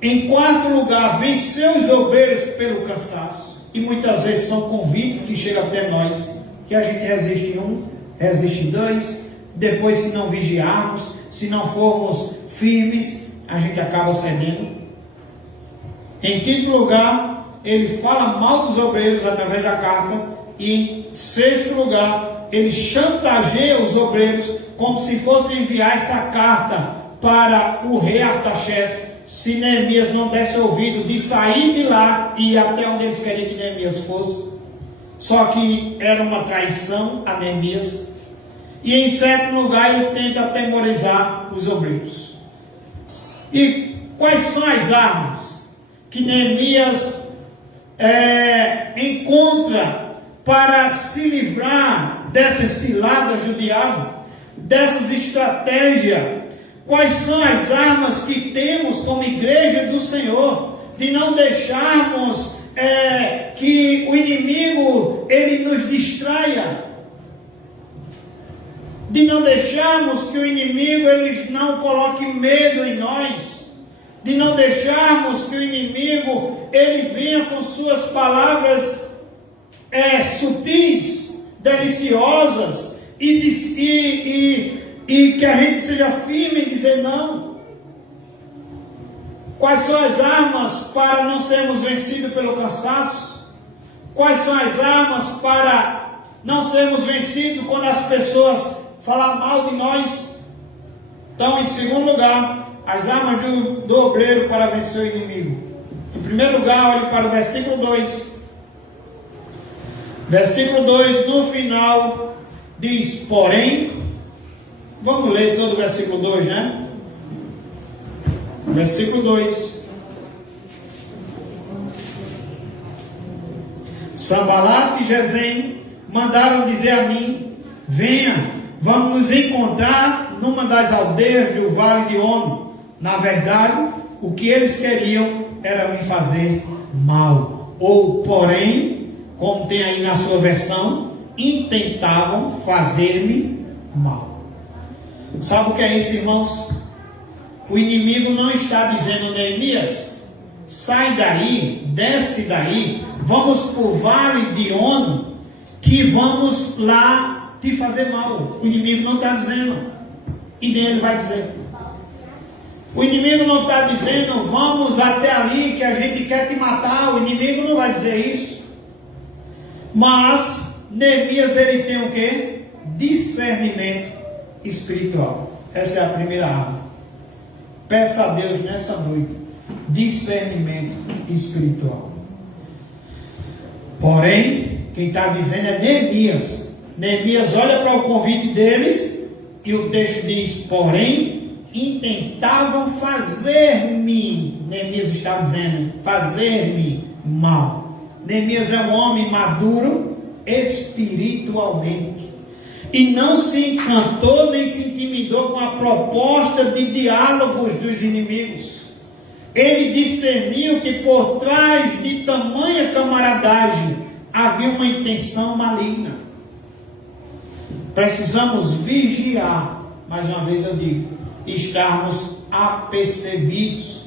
Em quarto lugar, vencer os obreiros pelo cansaço. E muitas vezes são convites que chegam até nós, que a gente resiste 1, resiste 2, depois, se não vigiarmos, se não formos firmes, a gente acaba cedendo. Em quinto lugar, ele fala mal dos obreiros através da carta. E em sexto lugar, ele chantageia os obreiros como se fosse enviar essa carta para o rei Artaxerxes, se Neemias não desse ouvido, de sair de lá e ir até onde eles queriam que Neemias fosse. Só que era uma traição a Neemias. E em sétimo lugar, ele tenta atemorizar os obreiros. E quais são as armas que Neemias encontra para se livrar dessas ciladas do diabo, dessas estratégias? Quais são as armas que temos como igreja do Senhor, de não deixarmos que o inimigo ele nos distraia, de não deixarmos que o inimigo ele não coloque medo em nós, de não deixarmos que o inimigo ele venha com suas palavras sutis, deliciosas, e que a gente seja firme em dizer não. Quais são as armas para não sermos vencidos pelo cansaço? Quais são as armas para não sermos vencidos quando as pessoas falam mal de nós? Então, em segundo lugar, as armas do obreiro para vencer o inimigo. Em primeiro lugar, olhe para o versículo 2. Versículo 2, no final, diz, porém, vamos ler todo o versículo 2, né? Versículo 2. Sambalat e Gesem mandaram dizer a mim, venha, vamos nos encontrar numa das aldeias do vale de Ono. Na verdade, o que eles queriam era me fazer mal. Ou, porém, como tem aí na sua versão, intentavam fazer-me mal. Sabe o que é isso, irmãos? O inimigo não está dizendo, Neemias, sai daí, desce daí, vamos para o vale de Ono, que vamos lá te fazer mal. O inimigo não está dizendo, e nem ele vai dizer. O inimigo não está dizendo, vamos até ali que a gente quer te matar. O inimigo não vai dizer isso. Mas Neemias, ele tem o quê? Discernimento espiritual. Essa é a primeira arma. Peça a Deus nessa noite discernimento espiritual. Porém, quem está dizendo é Neemias. Neemias olha para o convite deles e o texto diz, porém, intentavam fazer-me, Neemias está dizendo, fazer-me mal. Neemias é um homem maduro espiritualmente e não se encantou nem se intimidou com a proposta de diálogos dos inimigos. Ele discerniu que por trás de tamanha camaradagem havia uma intenção maligna. Precisamos vigiar, mais uma vez eu digo, estarmos apercebidos.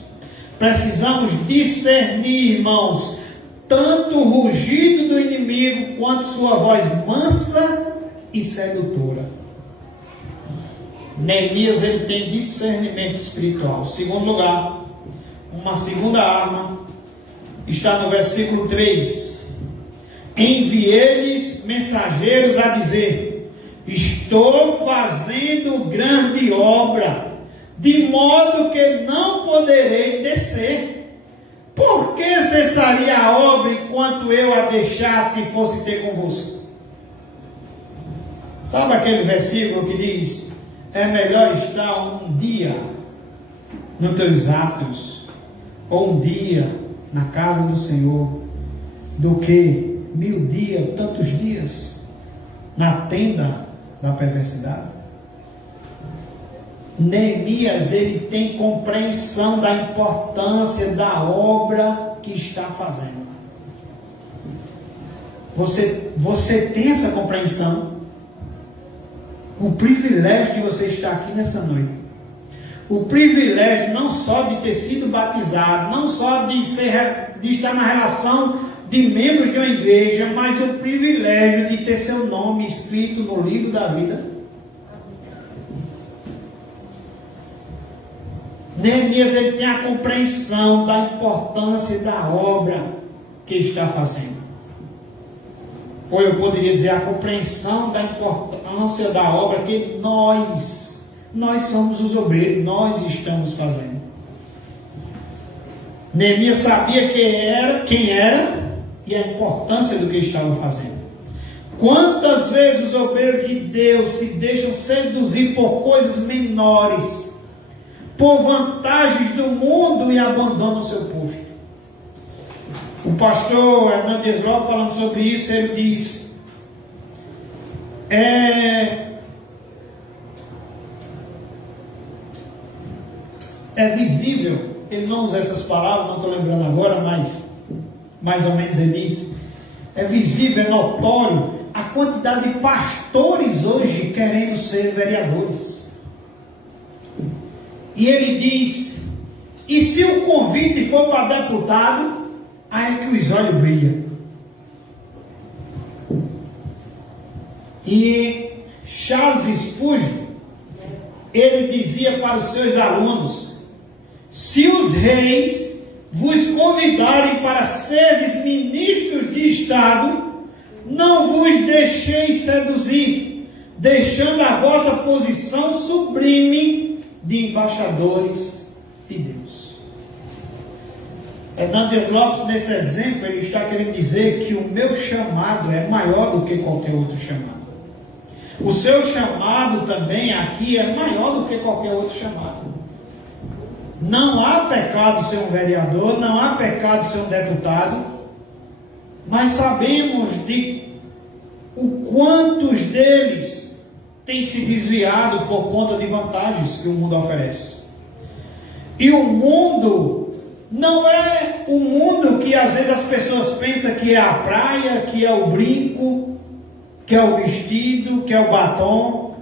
Precisamos discernir, irmãos, tanto o rugido do inimigo quanto sua voz mansa e sedutora. Neemias, ele tem discernimento espiritual. Segundo lugar, uma segunda arma está no versículo 3. Enviei-lhes mensageiros a dizer, estou fazendo grande obra, de modo que não poderei descer. Por que cessaria a obra enquanto eu a deixasse e fosse ter convosco? Sabe aquele versículo que diz, é melhor estar um dia nos teus atos, ou um dia na casa do Senhor, do que 1000 dias, tantos dias, na tenda da perversidade. Neemias, ele tem compreensão da importância da obra que está fazendo. Você tem essa compreensão? O privilégio de você estar aqui nessa noite. O privilégio não só de ter sido batizado, não só de estar na relação de membros de uma igreja, mas o privilégio de ter seu nome escrito no livro da vida. Neemias, ele tem a compreensão da importância da obra que está fazendo. Ou eu poderia dizer a compreensão da importância da obra que nós somos os obreiros, nós estamos fazendo. Neemias sabia quem era e a importância do que estava fazendo. Quantas vezes os obreiros de Deus se deixam seduzir por coisas menores, por vantagens do mundo e abandonam o seu posto? O pastor Hernandes Lopes, falando sobre isso, ele diz, é visível, ele não usa essas palavras, não estou lembrando agora, mas mais ou menos ele diz, é visível, é notório a quantidade de pastores hoje querendo ser vereadores. E ele diz, e se o convite for para deputado, aí é que os olhos brilham. E Charles Spurgeon, ele dizia para os seus alunos, se os reis vos convidarem para seres ministros de Estado, não vos deixeis seduzir, deixando a vossa posição sublime de embaixadores de Deus. Hernandes Lopes, nesse exemplo, ele está querendo dizer que o meu chamado é maior do que qualquer outro chamado. O seu chamado também aqui é maior do que qualquer outro chamado. Não há pecado ser um vereador, não há pecado ser um deputado, mas sabemos de o quantos deles têm se desviado por conta de vantagens que o mundo oferece. E o mundo não é o mundo que às vezes as pessoas pensam que é a praia, que é o brinco, que é o vestido, que é o batom.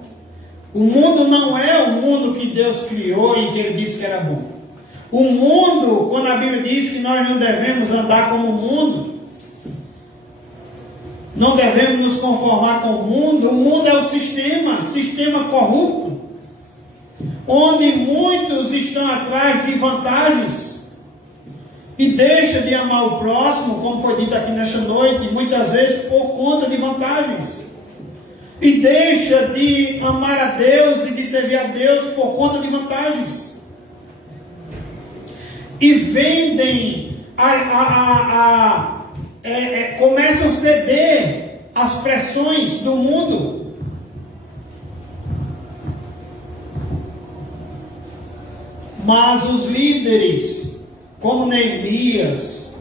O mundo não é o mundo que Deus criou e que Ele disse que era bom. O mundo, quando a Bíblia diz que nós não devemos andar como o mundo, não devemos nos conformar com o mundo é o sistema corrupto, onde muitos estão atrás de vantagens e deixam de amar o próximo, como foi dito aqui nesta noite, muitas vezes por conta de vantagens, e deixa de amar a Deus e de servir a Deus por conta de vantagens, e vendem começam a ceder às pressões do mundo. Mas os líderes, como Neemias,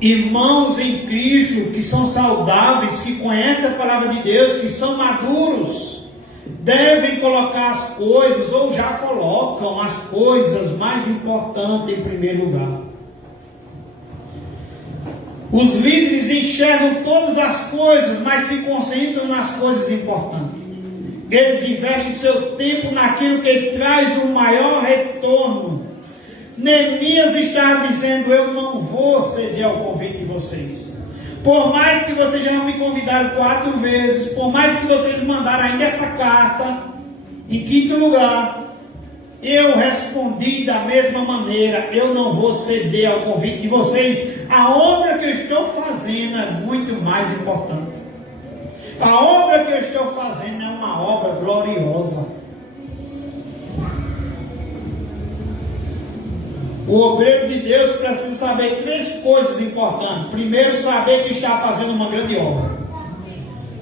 irmãos em Cristo, que são saudáveis, que conhecem a palavra de Deus, que são maduros, devem colocar as coisas, ou já colocam as coisas mais importantes em primeiro lugar. Os líderes enxergam todas as coisas, mas se concentram nas coisas importantes. Eles investem seu tempo naquilo que traz o maior retorno. Neemias está dizendo: eu não vou ceder ao convite de vocês. Por mais que vocês já me convidaram 4 vezes, por mais que vocês mandaram ainda essa carta, em 5º lugar, eu respondi da mesma maneira: eu não vou ceder ao convite de vocês. A obra que eu estou fazendo é muito mais importante. A obra que eu estou fazendo é uma obra gloriosa. O obreiro de Deus precisa saber 3 coisas importantes. Primeiro, saber que está fazendo uma grande obra.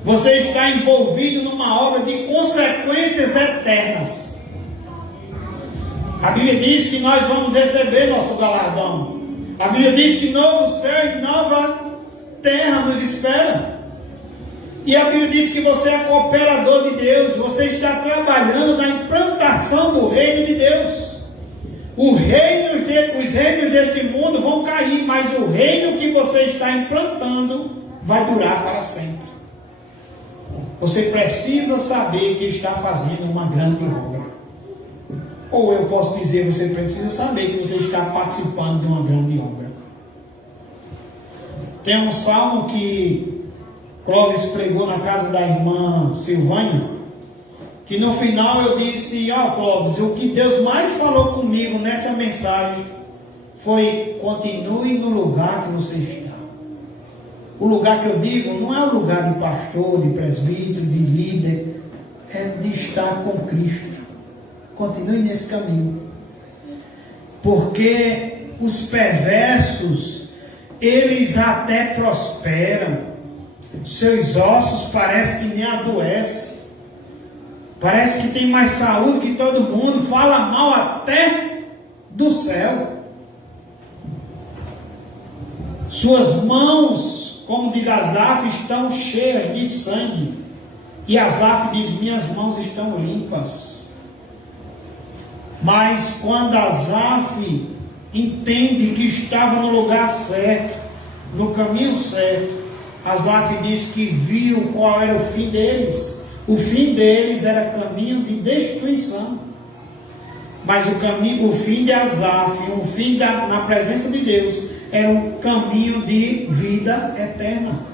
Você está envolvido numa obra de consequências eternas. A Bíblia diz que nós vamos receber nosso galardão. A Bíblia diz que novo céu e nova terra nos espera. E a Bíblia diz que você é cooperador de Deus. Você está trabalhando na implantação do reino de Deus. Os reinos deste mundo vão cair, mas o reino que você está implantando vai durar para sempre. Você precisa saber que está fazendo uma grande obra. Ou eu posso dizer, você precisa saber que você está participando de uma grande obra. Tem um salmo que Clóvis pregou na casa da irmã Silvânia, que no final eu disse: Clóvis, o que Deus mais falou comigo nessa mensagem foi: continue no lugar que você está. O lugar que eu digo não é o lugar de pastor, de presbítero, de líder, é de estar com Cristo. Continue nesse caminho, porque os perversos, eles até prosperam, seus ossos parece que nem adoecem, parece que tem mais saúde que todo mundo, fala mal até do céu. Suas mãos, como diz Asaf, estão cheias de sangue, e Asaf diz: minhas mãos estão limpas. Mas quando Asaf entende que estava no lugar certo, no caminho certo, Asaf diz que viu qual era o fim deles. O fim deles era caminho de destruição. Mas o fim de Asaf, o fim na presença de Deus, era um caminho de vida eterna.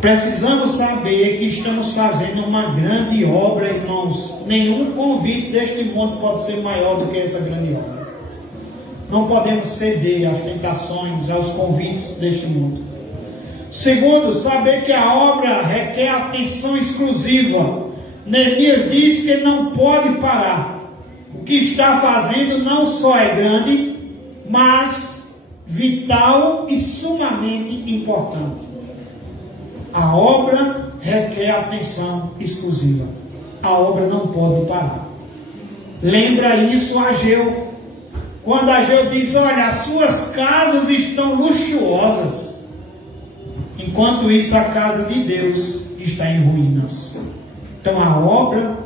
Precisamos saber que estamos fazendo uma grande obra, irmãos. Nenhum convite deste mundo pode ser maior do que essa grande obra. Não podemos ceder às tentações, aos convites deste mundo. Segundo, saber que a obra requer atenção exclusiva. Neemias diz que não pode parar. O que está fazendo não só é grande, mas vital e sumamente importante. A obra requer atenção exclusiva. A obra não pode parar. Lembra isso Ageu. Quando Ageu diz, olha, as suas casas estão luxuosas, enquanto isso a casa de Deus está em ruínas. Então a obra,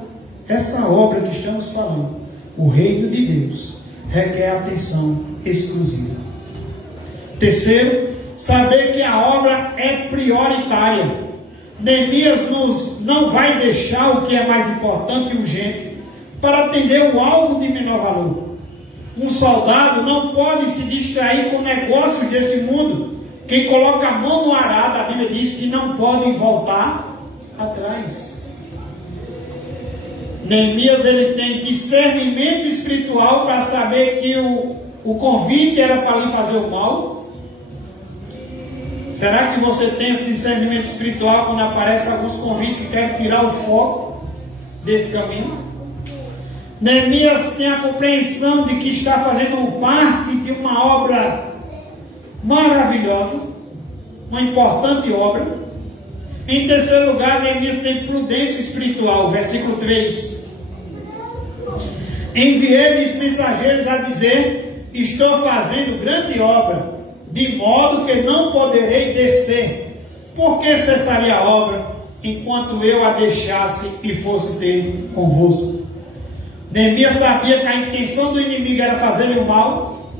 essa obra que estamos falando, o reino de Deus, requer atenção exclusiva. Terceiro, saber que a obra é prioritária. Neemias não vai deixar o que é mais importante e urgente para atender o algo de menor valor. Um soldado não pode se distrair com negócios deste mundo. Quem coloca a mão no arado, a Bíblia diz que não pode voltar atrás. Neemias ele tem discernimento espiritual para saber que o convite era para lhe fazer o mal. Será que você tem esse discernimento espiritual quando aparecem alguns convites que querem tirar o foco desse caminho? Neemias tem a compreensão de que está fazendo parte de uma obra maravilhosa, uma importante obra. Em terceiro lugar, Neemias tem prudência espiritual, versículo 3. Enviei-lhes mensageiros a dizer, estou fazendo grande obra, de modo que não poderei descer. Por que cessaria a obra, enquanto eu a deixasse e fosse ter convosco? Neemias sabia que a intenção do inimigo era fazer-lhe o mal,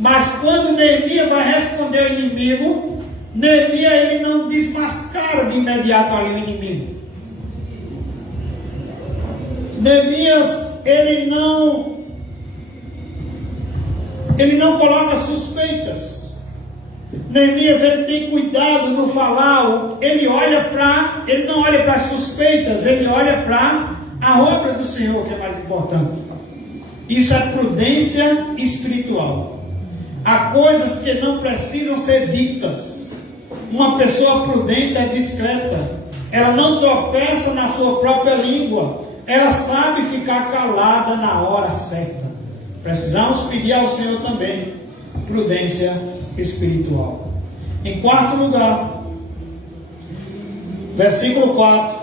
mas quando Neemias vai responder ao inimigo, Neemias ele não desmascara de imediato ali o inimigo. Neemias ele não coloca suspeitas. Neemias ele tem cuidado no falar, ele não olha para as suspeitas, ele olha para a obra do Senhor, que é mais importante. Isso é prudência espiritual. Há coisas que não precisam ser ditas. Uma pessoa prudente é discreta. Ela não tropeça na sua própria língua. Ela sabe ficar calada na hora certa. Precisamos pedir ao Senhor também prudência espiritual. Em quarto lugar, versículo 4.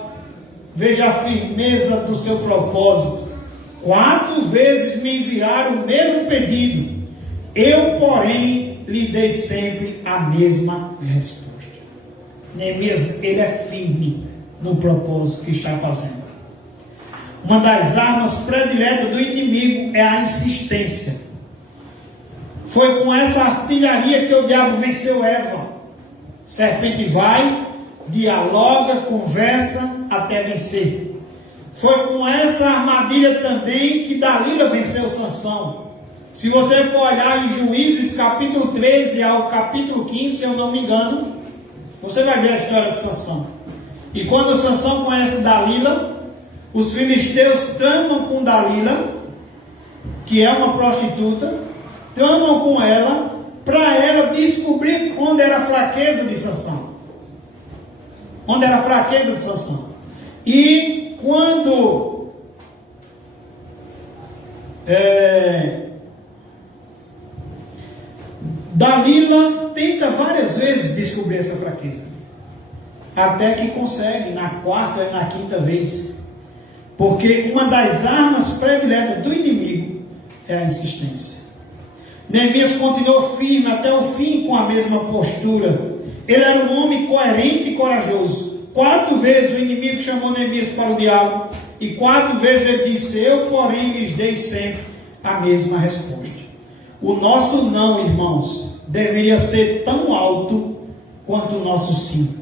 Veja a firmeza do seu propósito. 4 vezes me enviaram o mesmo pedido. Eu, porém, lhe dei sempre a mesma resposta. Neemias, ele é firme no propósito que está fazendo. Uma das armas prediletas do inimigo é a insistência. Foi com essa artilharia que o diabo venceu Eva. Serpente vai, dialoga, conversa até vencer. Foi com essa armadilha também que Dalila venceu Sansão. Se você for olhar em Juízes capítulo 13 ao capítulo 15, se eu não me engano, você vai ver a história de Sansão. E quando Sansão conhece Dalila, os filisteus tramam com Dalila, que é uma prostituta, tramam com ela, para ela descobrir onde era a fraqueza de Sansão. Onde era a fraqueza de Sansão. E quando Dalila tenta várias vezes descobrir essa fraqueza, até que consegue na quarta e na quinta vez, porque uma das armas prediletas do inimigo é a insistência. Neemias continuou firme até o fim com a mesma postura. Ele era um homem coerente e corajoso. 4 vezes o inimigo chamou Neemias para o diálogo, e 4 vezes ele disse, eu porém lhes dei sempre a mesma resposta. O nosso não, irmãos, deveria ser tão alto quanto o nosso sim.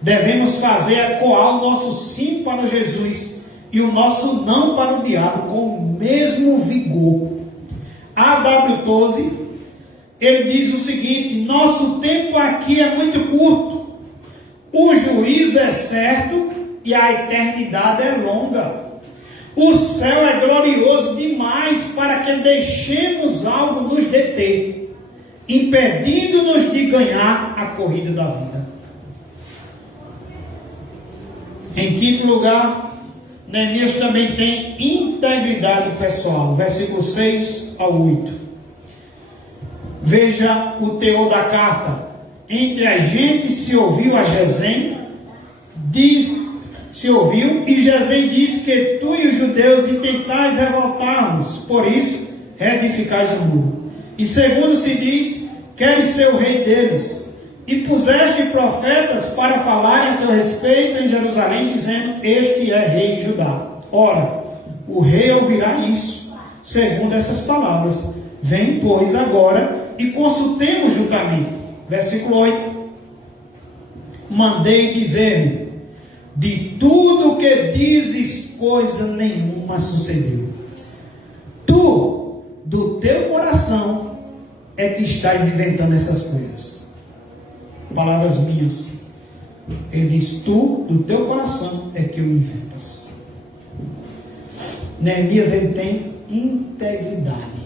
Devemos fazer ecoar o nosso sim para Jesus e o nosso não para o diabo com o mesmo vigor. A.W. Tozer, ele diz o seguinte, nosso tempo aqui é muito curto, o juízo é certo e a eternidade é longa. O céu é glorioso demais para que deixemos algo nos deter, impedindo-nos de ganhar a corrida da vida. Em quinto lugar, Neemias também tem integridade pessoal. Versículo 6 ao 8. Veja o teor da carta. Entre a gente se ouviu a Gesem, e Gesem diz que tu e os judeus intentais revoltar-vos, por isso reedificais o muro. E segundo se diz, queres ser o rei deles, e puseste profetas para falarem a teu respeito em Jerusalém, dizendo, este é rei de Judá. Ora, o rei ouvirá isso, segundo essas palavras. Vem, pois, agora e consultemos juntamente. Versículo 8. Mandei dizer-me, de tudo que dizes, coisa nenhuma sucedeu. Tu, do teu coração, é que estás inventando essas coisas. Palavras minhas. Ele diz, tu, do teu coração, é que o inventas. Neemias, ele tem integridade.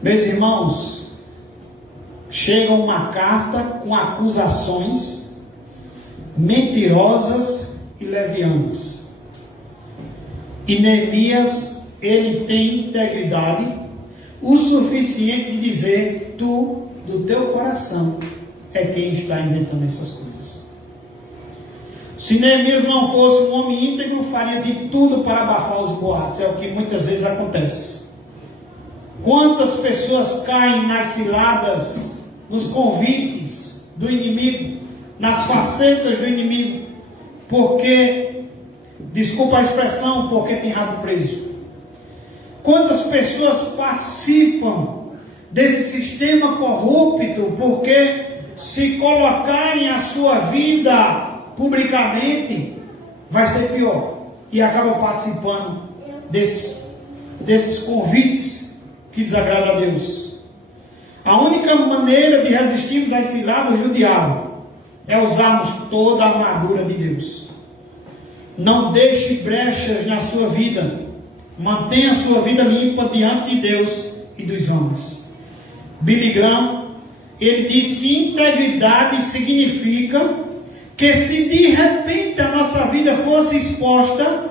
Meus irmãos, chega uma carta com acusações mentirosas e levianas. E Neemias, ele tem integridade o suficiente de dizer, tu, do teu coração, é quem está inventando essas coisas. Se Neemias não fosse um homem íntegro, faria de tudo para abafar os boatos. É o que muitas vezes acontece. Quantas pessoas caem nas ciladas, nos convites do inimigo, nas facetas do inimigo, porque, desculpa a expressão, porque tem rabo preso. Quantas pessoas participam desse sistema corrupto, porque se colocarem a sua vida publicamente, vai ser pior, e acabam participando desses convites que desagradam a Deus. A única maneira de resistirmos às ciladas do diabo é usarmos toda a armadura de Deus. Não deixe brechas na sua vida. Mantenha a sua vida limpa diante de Deus e dos homens. Billy Graham, ele diz que integridade significa que se de repente a nossa vida fosse exposta,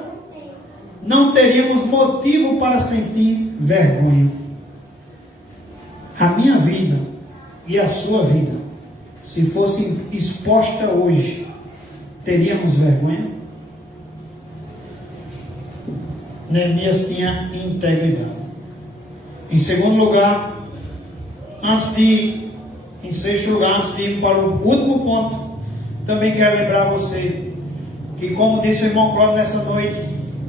não teríamos motivo para sentir vergonha. A minha vida e a sua vida, se fosse exposta hoje, teríamos vergonha? Neemias tinha integridade. Em segundo lugar, em sexto lugar, antes de ir para o último ponto, também quero lembrar você que, como disse o irmão Cláudio nessa noite,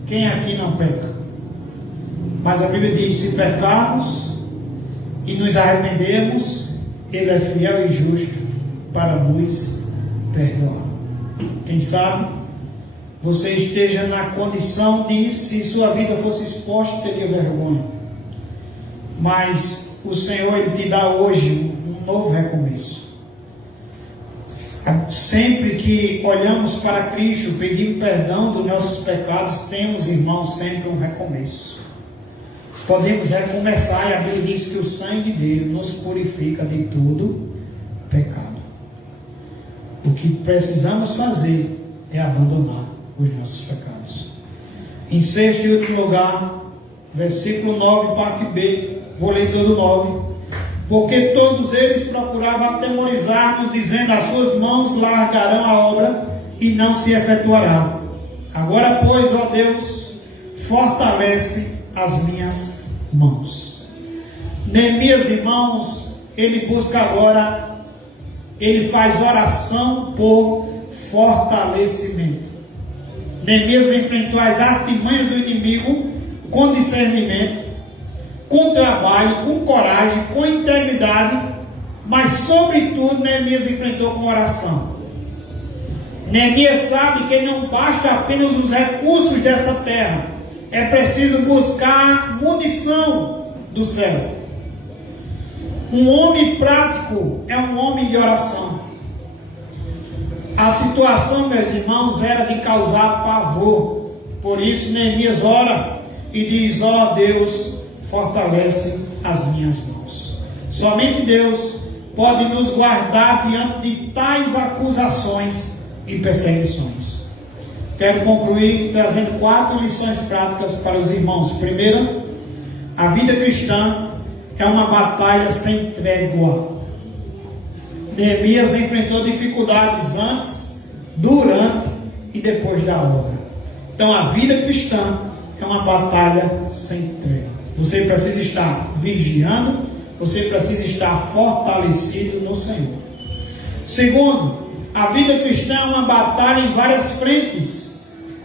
quem aqui não peca? Mas a Bíblia diz, se pecarmos e nos arrependermos, Ele é fiel e justo para nos perdoar. Quem sabe você esteja na condição de, se sua vida fosse exposta, teria vergonha. Mas o Senhor, Ele te dá hoje um novo recomeço. Sempre que olhamos para Cristo, pedimos perdão dos nossos pecados, temos, irmãos, sempre um recomeço. Podemos recomeçar, e a Bíblia diz que o sangue dele nos purifica de todo pecado. O que precisamos fazer é abandonar os nossos pecados. Em sexto e último lugar, versículo 9, parte B, vou ler todo 9. Porque todos eles procuravam atemorizar-nos, dizendo, as suas mãos largarão a obra e não se efetuará. Agora, pois, ó Deus, fortalece as minhas mãos. Neemias, irmãos, ele busca agora, ele faz oração por fortalecimento. Neemias enfrentou as artimanhas do inimigo com discernimento, com trabalho, com coragem, com integridade, mas sobretudo Neemias enfrentou com oração. Neemias sabe que não basta apenas os recursos dessa terra, é preciso buscar munição do céu. Um homem prático é um homem de oração. A situação, meus irmãos, era de causar pavor. Por isso Neemias ora e diz, ó Deus, fortalece as minhas mãos. Somente Deus pode nos guardar diante de tais acusações e perseguições. Quero concluir trazendo 4 lições práticas para os irmãos. Primeira, a vida cristã é uma batalha sem trégua. Neemias enfrentou dificuldades antes, durante e depois da obra. Então a vida cristã é uma batalha sem trégua. Você precisa estar vigiando, você precisa estar fortalecido no Senhor. Segundo, a vida cristã é uma batalha em várias frentes.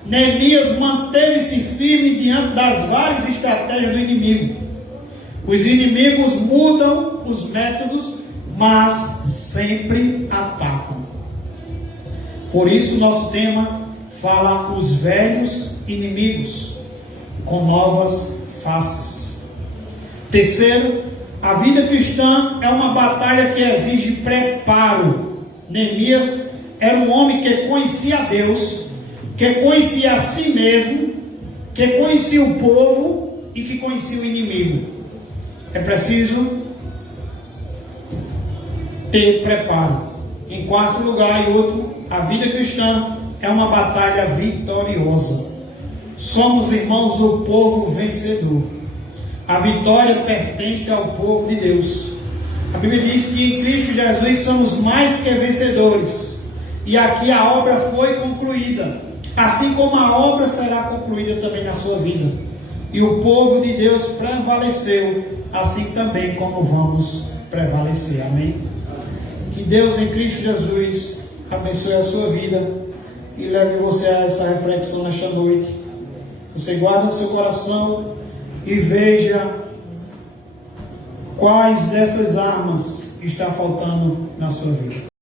Neemias manteve-se firme diante das várias estratégias do inimigo. Os inimigos mudam os métodos, mas sempre atacam. Por isso nosso tema fala os velhos inimigos com novas faces. Terceiro, a vida cristã é uma batalha que exige preparo. Neemias era um homem que conhecia a Deus, que conhecia a si mesmo, que conhecia o povo e que conhecia o inimigo. É preciso ter preparo. Em quarto lugar e outro, a vida cristã é uma batalha vitoriosa. Somos, irmãos, o povo vencedor. A vitória pertence ao povo de Deus. A Bíblia diz que em Cristo Jesus somos mais que vencedores. E aqui a obra foi concluída. Assim como a obra será concluída também na sua vida. E o povo de Deus prevaleceu, assim também como vamos prevalecer. Amém? Que Deus em Cristo Jesus abençoe a sua vida e leve você a essa reflexão nesta noite. Você guarda seu coração e veja quais dessas armas está faltando na sua vida.